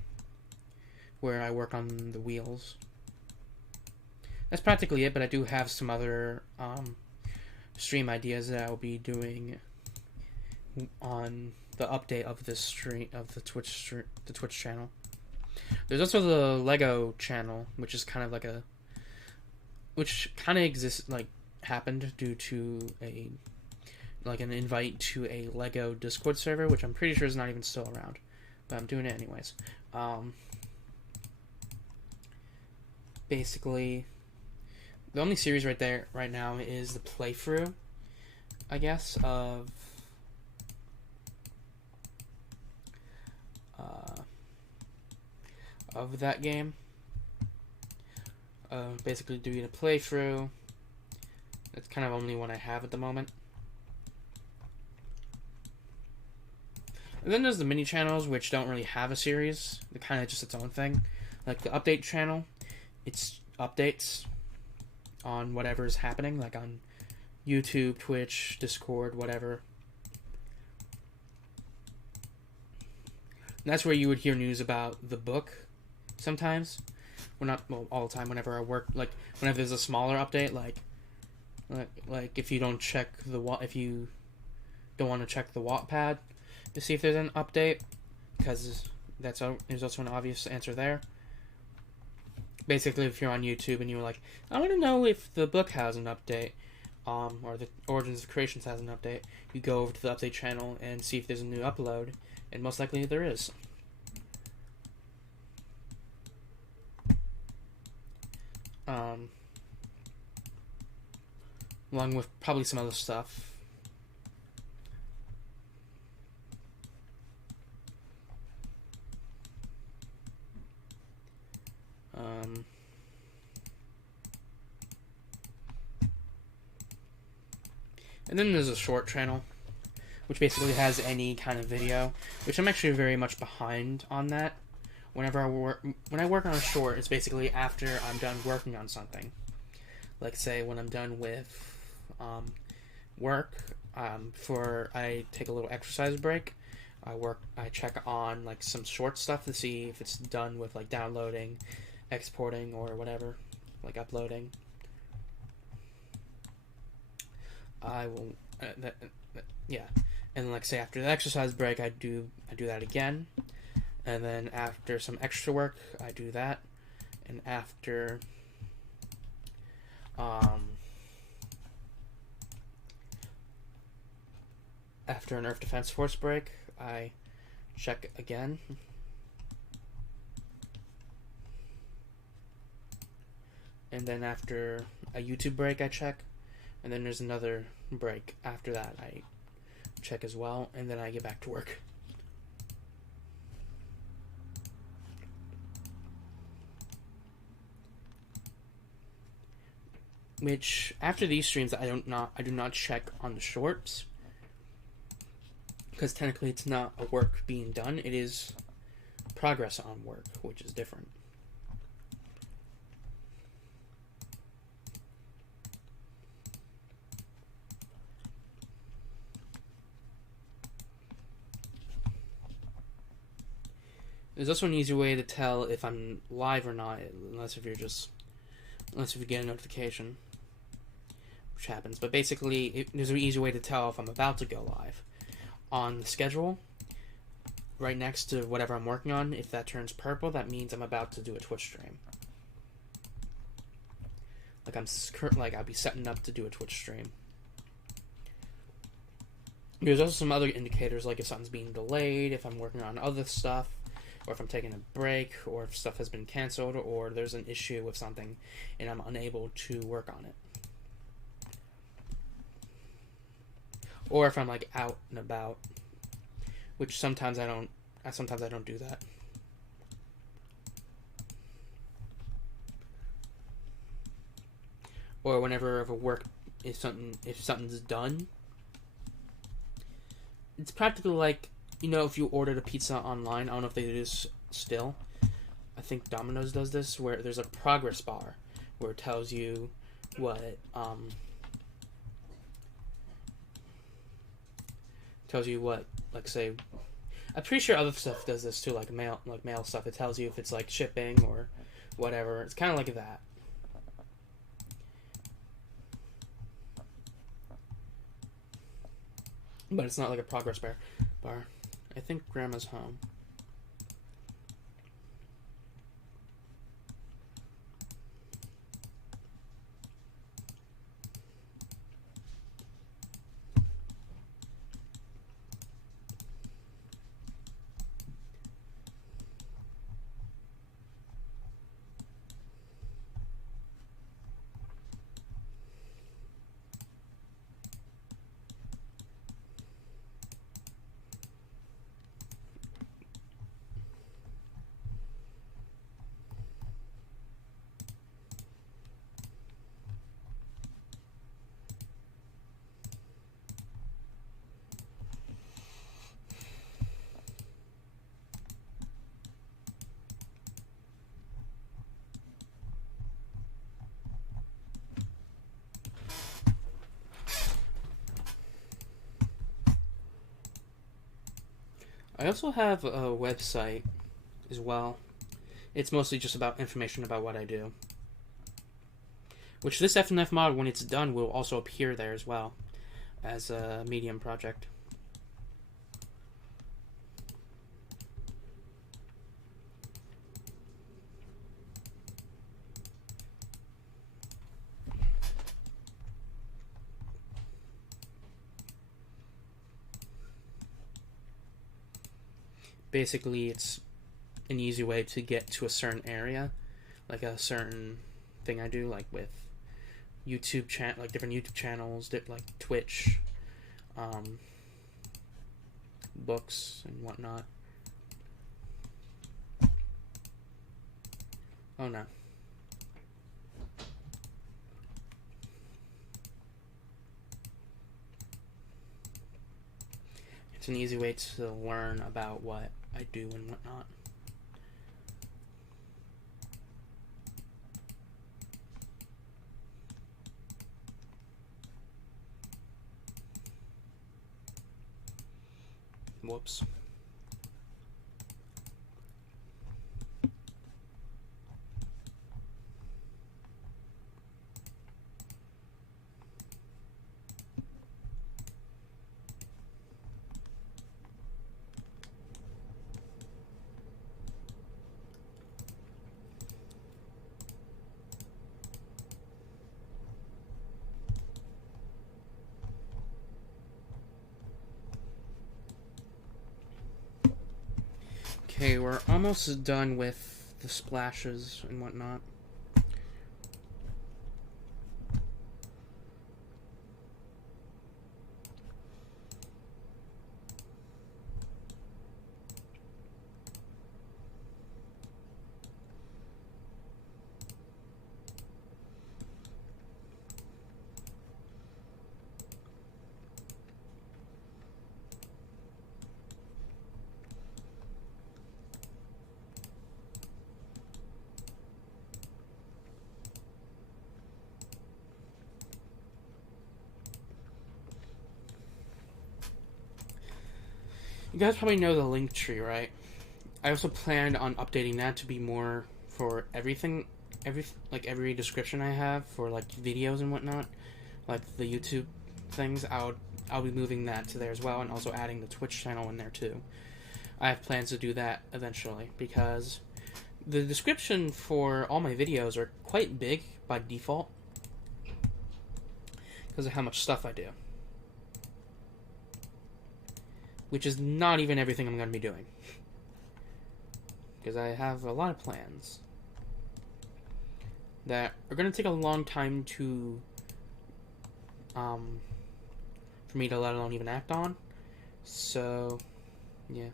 where I work on the wheels. That's practically it, but I do have some other stream ideas that I'll be doing on the update of this stream of the Twitch channel. There's also the Lego channel, which is kind of like which kind of exists, like, happened due to an invite to a Lego Discord server, which I'm pretty sure is not even still around, but I'm doing it anyways. Basically, the only series right now is the playthrough, I guess, of that game. Basically doing a playthrough. That's kind of only one I have at the moment. And then there's the mini channels, which don't really have a series. They're kind of just its own thing. Like the update channel, it's updates on whatever is happening, like on YouTube, Twitch, Discord, whatever. And that's where you would hear news about the book sometimes. Well, not all the time. Whenever I work, like whenever there's a smaller update, like if you don't check if you don't want to check the Wattpad to see if there's an update, because there's also an obvious answer there. Basically, if you're on YouTube and you're like, I want to know if the book has an update, or the Origins of Creations has an update, you go over to the update channel and see if there's a new upload, and most likely there is. Along with probably some other stuff. And then there's a short channel, which basically has any kind of video, which I'm actually very much behind on that. When I work on a short, it's basically after I'm done working on something. Like, say, when I'm done with work, I take a little exercise break. I check on like some short stuff to see if it's done with like downloading, exporting, or whatever, like uploading. I will, yeah, and like say after the exercise break, I do that again, and then after some extra work, I do that, and after an Earth Defense Force break, I check again. And then after a YouTube break, I check. And then there's another break after that I check as well. And then I get back to work. Which, after these streams, I do not check on the shorts. Because technically it's not a work being done. It is progress on work, which is different. There's also an easy way to tell if I'm live or not, unless if you get a notification, which happens. But basically, there's an easy way to tell if I'm about to go live. On the schedule, right next to whatever I'm working on, if that turns purple, that means I'm about to do a Twitch stream. Like I'll be setting up to do a Twitch stream. There's also some other indicators, like if something's being delayed, if I'm working on other stuff, or if I'm taking a break, or if stuff has been canceled, or there's an issue with something and I'm unable to work on it. Or if I'm like out and about, which sometimes I don't do that. Or whenever if something's done, it's practically like, if you ordered a pizza online. I don't know if they do this still. I think Domino's does this, where there's a progress bar where it tells you what like, say, I'm pretty sure other stuff does this too, like mail stuff. It tells you if it's like shipping or whatever. It's kind of like that. But it's not like a progress bar. I think Grandma's home. I also have a website as well. It's mostly just about information about what I do. Which this FNF mod, when it's done, will also appear there as well as a Medium project. Basically, it's an easy way to get to a certain area, like a certain thing I do, like with like different YouTube channels, like Twitch, books and whatnot. Oh no. It's an easy way to learn about what I do and whatnot. Whoops. Okay, we're almost done with the splashes and whatnot. You guys probably know the link tree, right? I also planned on updating that to be more for everything, every description I have for like videos and whatnot, like the YouTube things. I'll be moving that to there as well, and also adding the Twitch channel in there too. I have plans to do that eventually because the description for all my videos are quite big by default because of how much stuff I do. which is not even everything I'm going to be doing. Because I have a lot of plans that are going to take a long time to, for me to let alone even act on. So, yeah.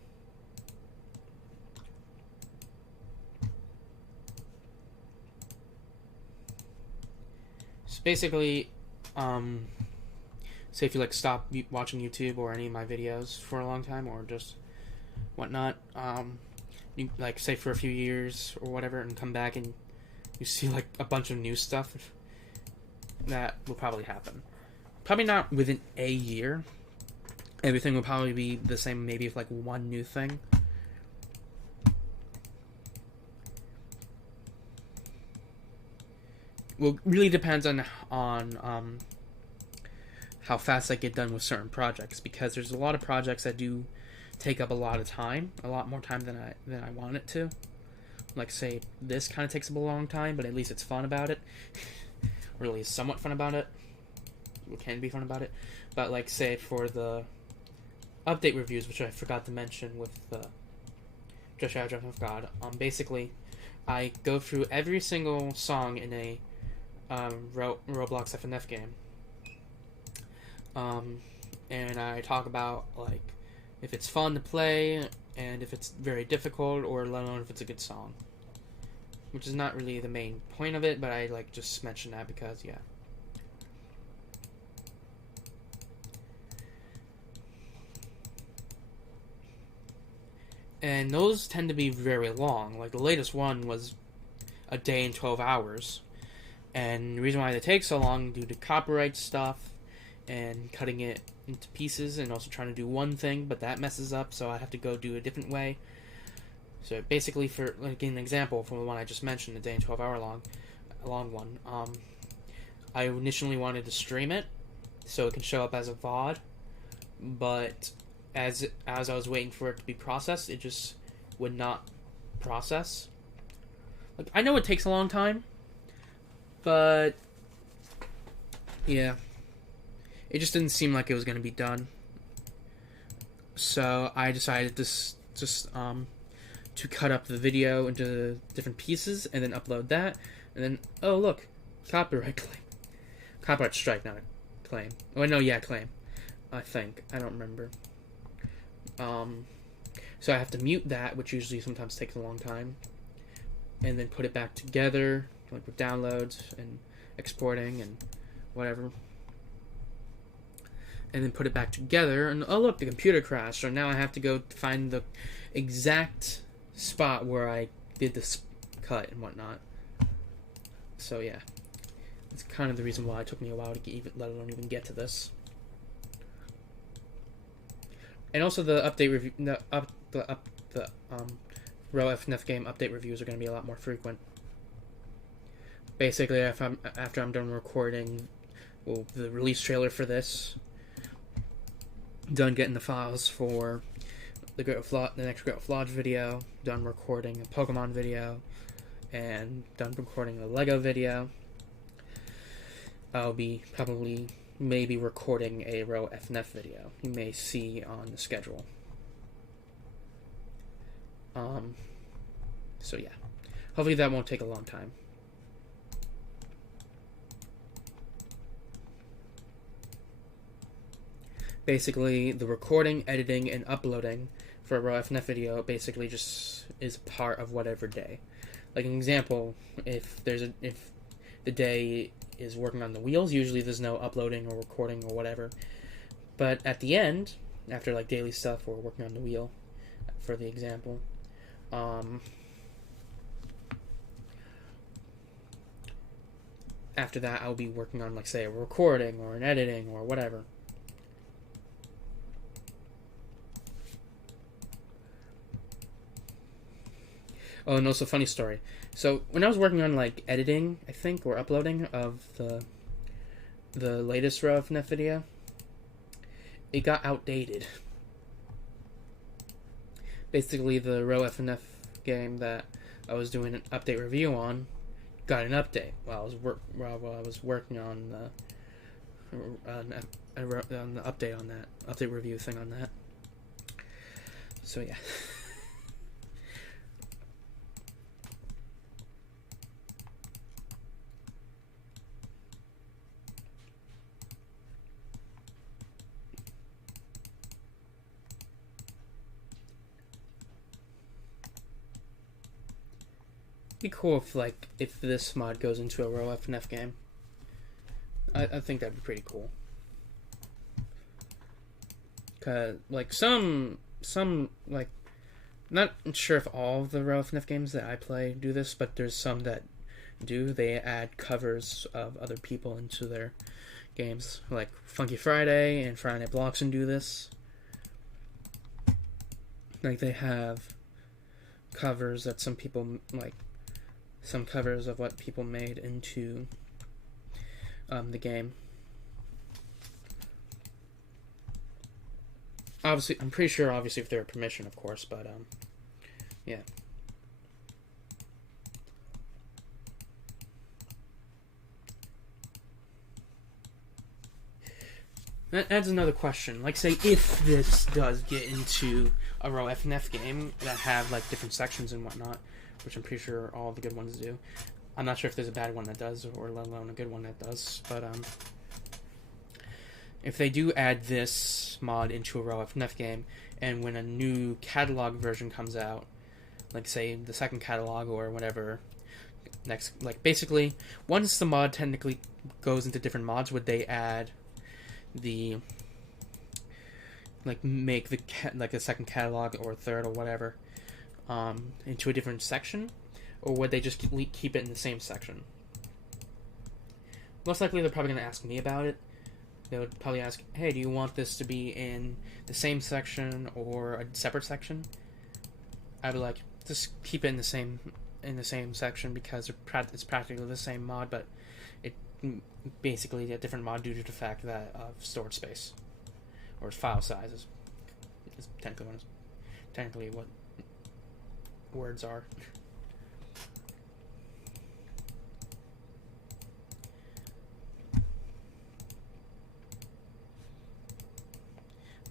So basically, say if you like stop watching YouTube or any of my videos for a long time or just whatnot, you like say for a few years or whatever, and come back and you see like a bunch of new stuff, that will probably happen. Probably not within a year. Everything will probably be the same, maybe if like one new thing. Well, really depends on how fast I get done with certain projects, because there's a lot of projects that do take up a lot of time, a lot more time than I want it to. Like say this kind of takes up a long time, but at least it's fun about it. Or at least somewhat fun about it. It can be fun about it. But like say for the update reviews, which I forgot to mention with the jyafg, basically I go through every single song in a Roblox FNF game. And I talk about like if it's fun to play and if it's very difficult, or let alone if it's a good song. Which is not really the main point of it, but I like just mention that because yeah. And those tend to be very long. Like the latest one was a day and 12 hours. And the reason why they take so long due to copyright stuff and cutting it into pieces, and also trying to do one thing, but that messes up, so I have to go do a different way. So basically, for like an example from the one I just mentioned, the day and 12 hour long one, I initially wanted to stream it so it can show up as a VOD, but as I was waiting for it to be processed, it just would not process. Like I know it takes a long time, but yeah, it just didn't seem like it was going to be done. So I decided to cut up the video into different pieces and then upload that, and then oh look, copyright claim, copyright strike, not a claim. Oh no, yeah, claim. I think, I don't remember. So I have to mute that, which usually sometimes takes a long time, and then put it back together, like with downloads and exporting and whatever, and then put it back together, and oh look, the computer crashed, so now I have to go find the exact spot where I did this cut and whatnot. So yeah, that's kind of the reason why it took me a while to let alone even get to this. And also the update review, the Row FNF game update reviews are going to be a lot more frequent. Basically, after I'm done recording, well, the release trailer for this, done getting the files for the next Great Lodge video, done recording a Pokemon video, and done recording a Lego video, I'll be probably maybe recording a Row FNF video. You may see on the schedule. So yeah, hopefully that won't take a long time. Basically, the recording, editing, and uploading for a Row FNF video basically just is part of whatever day. Like an example, if the day is working on the wheels, usually there's no uploading or recording or whatever. But at the end, after like daily stuff or working on the wheel, for the example, after that I'll be working on like say a recording or an editing or whatever. Oh, and also funny story. So when I was working on like editing, I think, or uploading of the latest Row FNF video, it got outdated. Basically, the Row FNF game that I was doing an update review on got an update while I was working on the update on that update review thing on that. So yeah. Be cool if this mod goes into a row FNF game. I think that'd be pretty cool. Cause like some like, not sure if all of the row FNF games that I play do this, but there's some that do. They add covers of other people into their games, like Funky Friday and Friday Night Blocks, and do this. Like they have covers that some people like. Some covers of what people made into the game. Obviously, I'm pretty sure, obviously, if they have permission, of course, but, yeah. That adds another question. Like, say, if this does get into a row FNF game that have, like, different sections and whatnot, which I'm pretty sure all the good ones do. I'm not sure if there's a bad one that does, or let alone a good one that does, but, if they do add this mod into a row FNF game, and when a new catalog version comes out, like, say, the second catalog or whatever, next, like, basically, once the mod technically goes into different mods, would they add the, like, make the, like, a second catalog or third or whatever, into a different section, or would they just keep it in the same section? Most likely they're probably going to ask me about it. They would probably ask, hey, do you want this to be in the same section or a separate section? I'd be like, just keep it in the same section, because it's practically the same mod, but it basically a different mod due to the fact that of storage space or file size is technically what words are.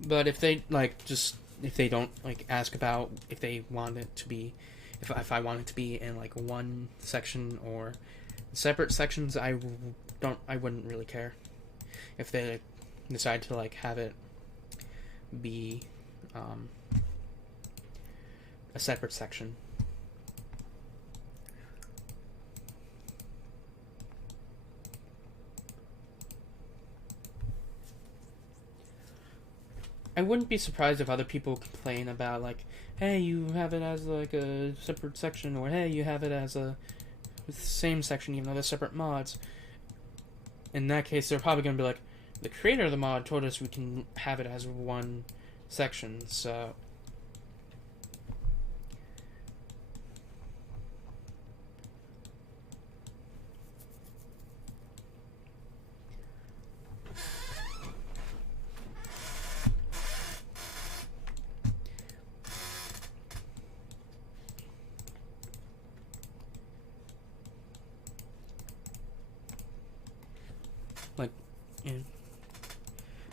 But if they if they don't ask about if they want it to be, if I want it to be in like one section or separate sections, I wouldn't really care. If they decide to have it be a separate section. I wouldn't be surprised if other people complain about hey, you have it as a separate section, or hey, you have it as a same section even though they're separate mods. In that case, they're probably going to be like, the creator of the mod told us we can have it as one section, so...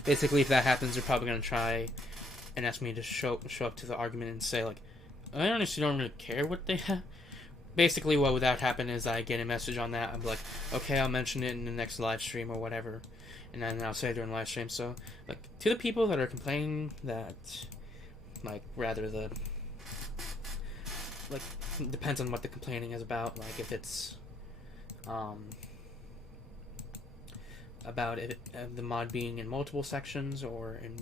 Basically, if that happens, they're probably going to try and ask me to show up to the argument and say, I honestly don't really care what they have. Basically, what would that happen is I get a message on that. I'm like, okay, I'll mention it in the next live stream or whatever. And then I'll say it during live stream. So, to the people that are complaining that, rather the... depends on what the complaining is about. If it's... about it, the mod being in multiple sections or in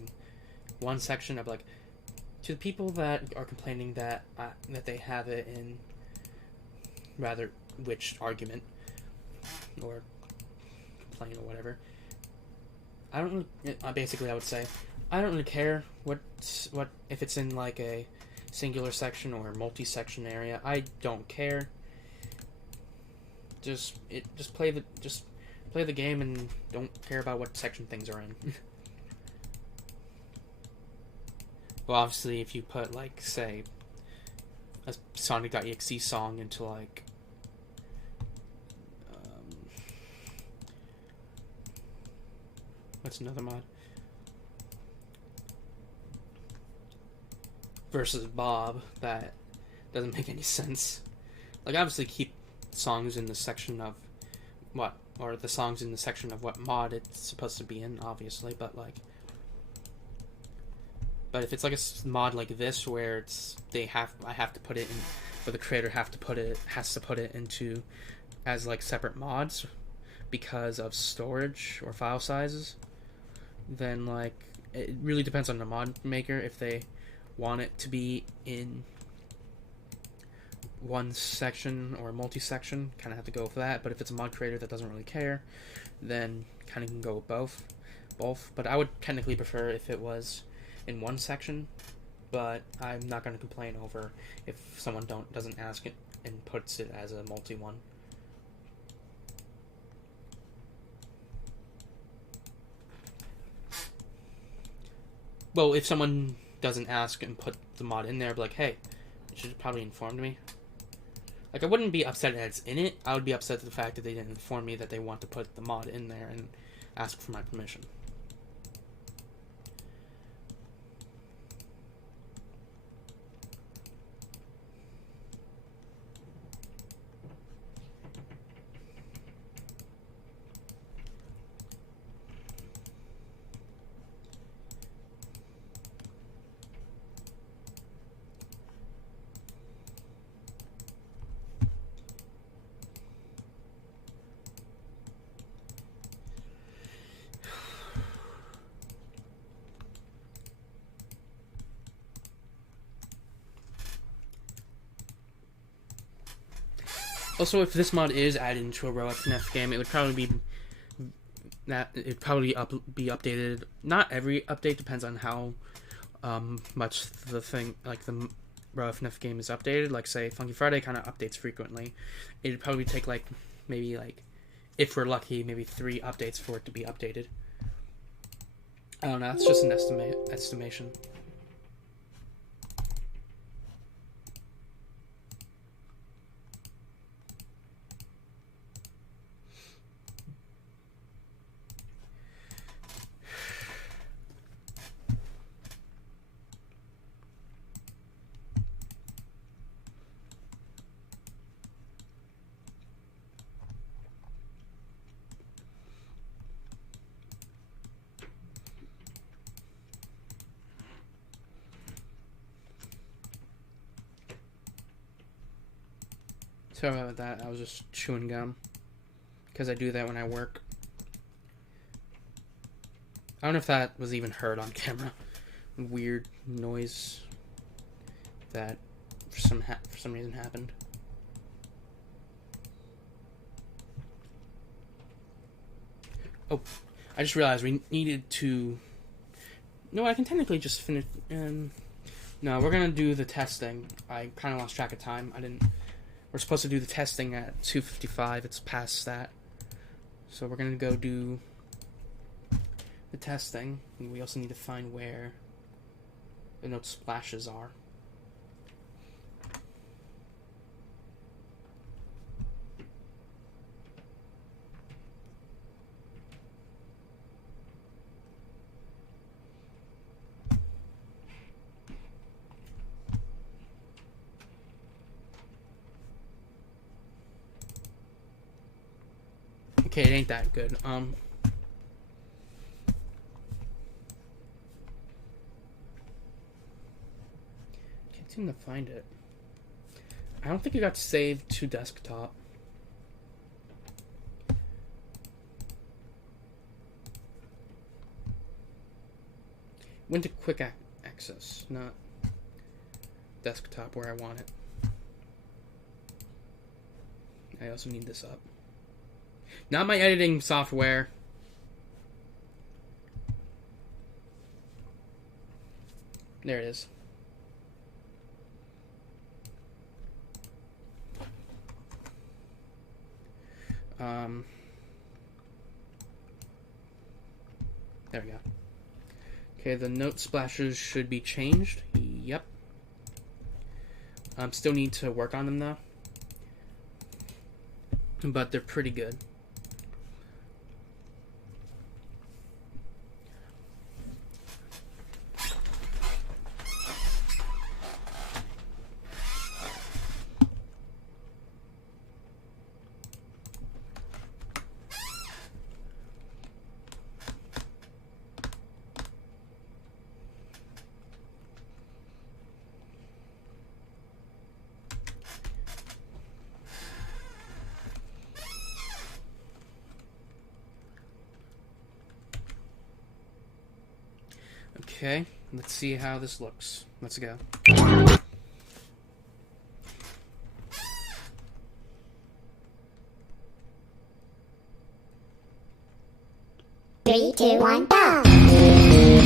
one section. Of to the people that are complaining that that they have it in rather which argument or complain or whatever. I don't really, basically I would say I don't really care what if it's in a singular section or multi-section area. I don't care. Just play the game and don't care about what section things are in. Well, obviously, if you put, say, a Sonic.exe song into, what's another mod? versus Bob that doesn't make any sense. Like, obviously keep songs in the section of what, or the songs in the section of what mod it's supposed to be in, obviously, but like, but if it's like a mod like this where it's I have to put it in, or the creator has to put it into as like separate mods because of storage or file sizes, then like it really depends on the mod maker if they want it to be in one section or multi-section. Kind of have to go with that. But if it's a mod creator that doesn't really care, then kind of can go with both. But I would technically prefer if it was in one section, but I'm not going to complain over if someone doesn't ask it and puts it as a multi one. Well, if someone doesn't ask and put the mod in there, be like, hey, you should have probably informed me. Like, I wouldn't be upset that it's in it. I would be upset at the fact that they didn't inform me that they want to put the mod in there and ask for my permission. Also, if this mod is added into a RoFNF game, it would probably be be updated. Not every update, depends on how much the thing, like the RoFNF game is updated. Like, say, Funky Friday kind of updates frequently. It'd probably take like maybe like, if we're lucky, maybe 3 updates for it to be updated. I don't know. It's just an estimation. Sorry about that, I was just chewing gum. Because I do that when I work. I don't know if that was even heard on camera. Weird noise that for some reason happened. Oh, I just realized we needed to... No, I can technically just finish... No, we're gonna do the testing. I kind of lost track of time. We're supposed to do the testing at 2:55. It's past that. So we're going to go do the testing. And we also need to find where the note splashes are. Okay, it ain't that good. Can't seem to find it. I don't think it got saved to desktop. Went to quick access, not desktop where I want it. I also need this up. Not my editing software. There it is. There we go. Okay, the note splashes should be changed. Yep. Still need to work on them though. But they're pretty good. Okay, let's see how this looks. Let's go. 3, 2, 1, go!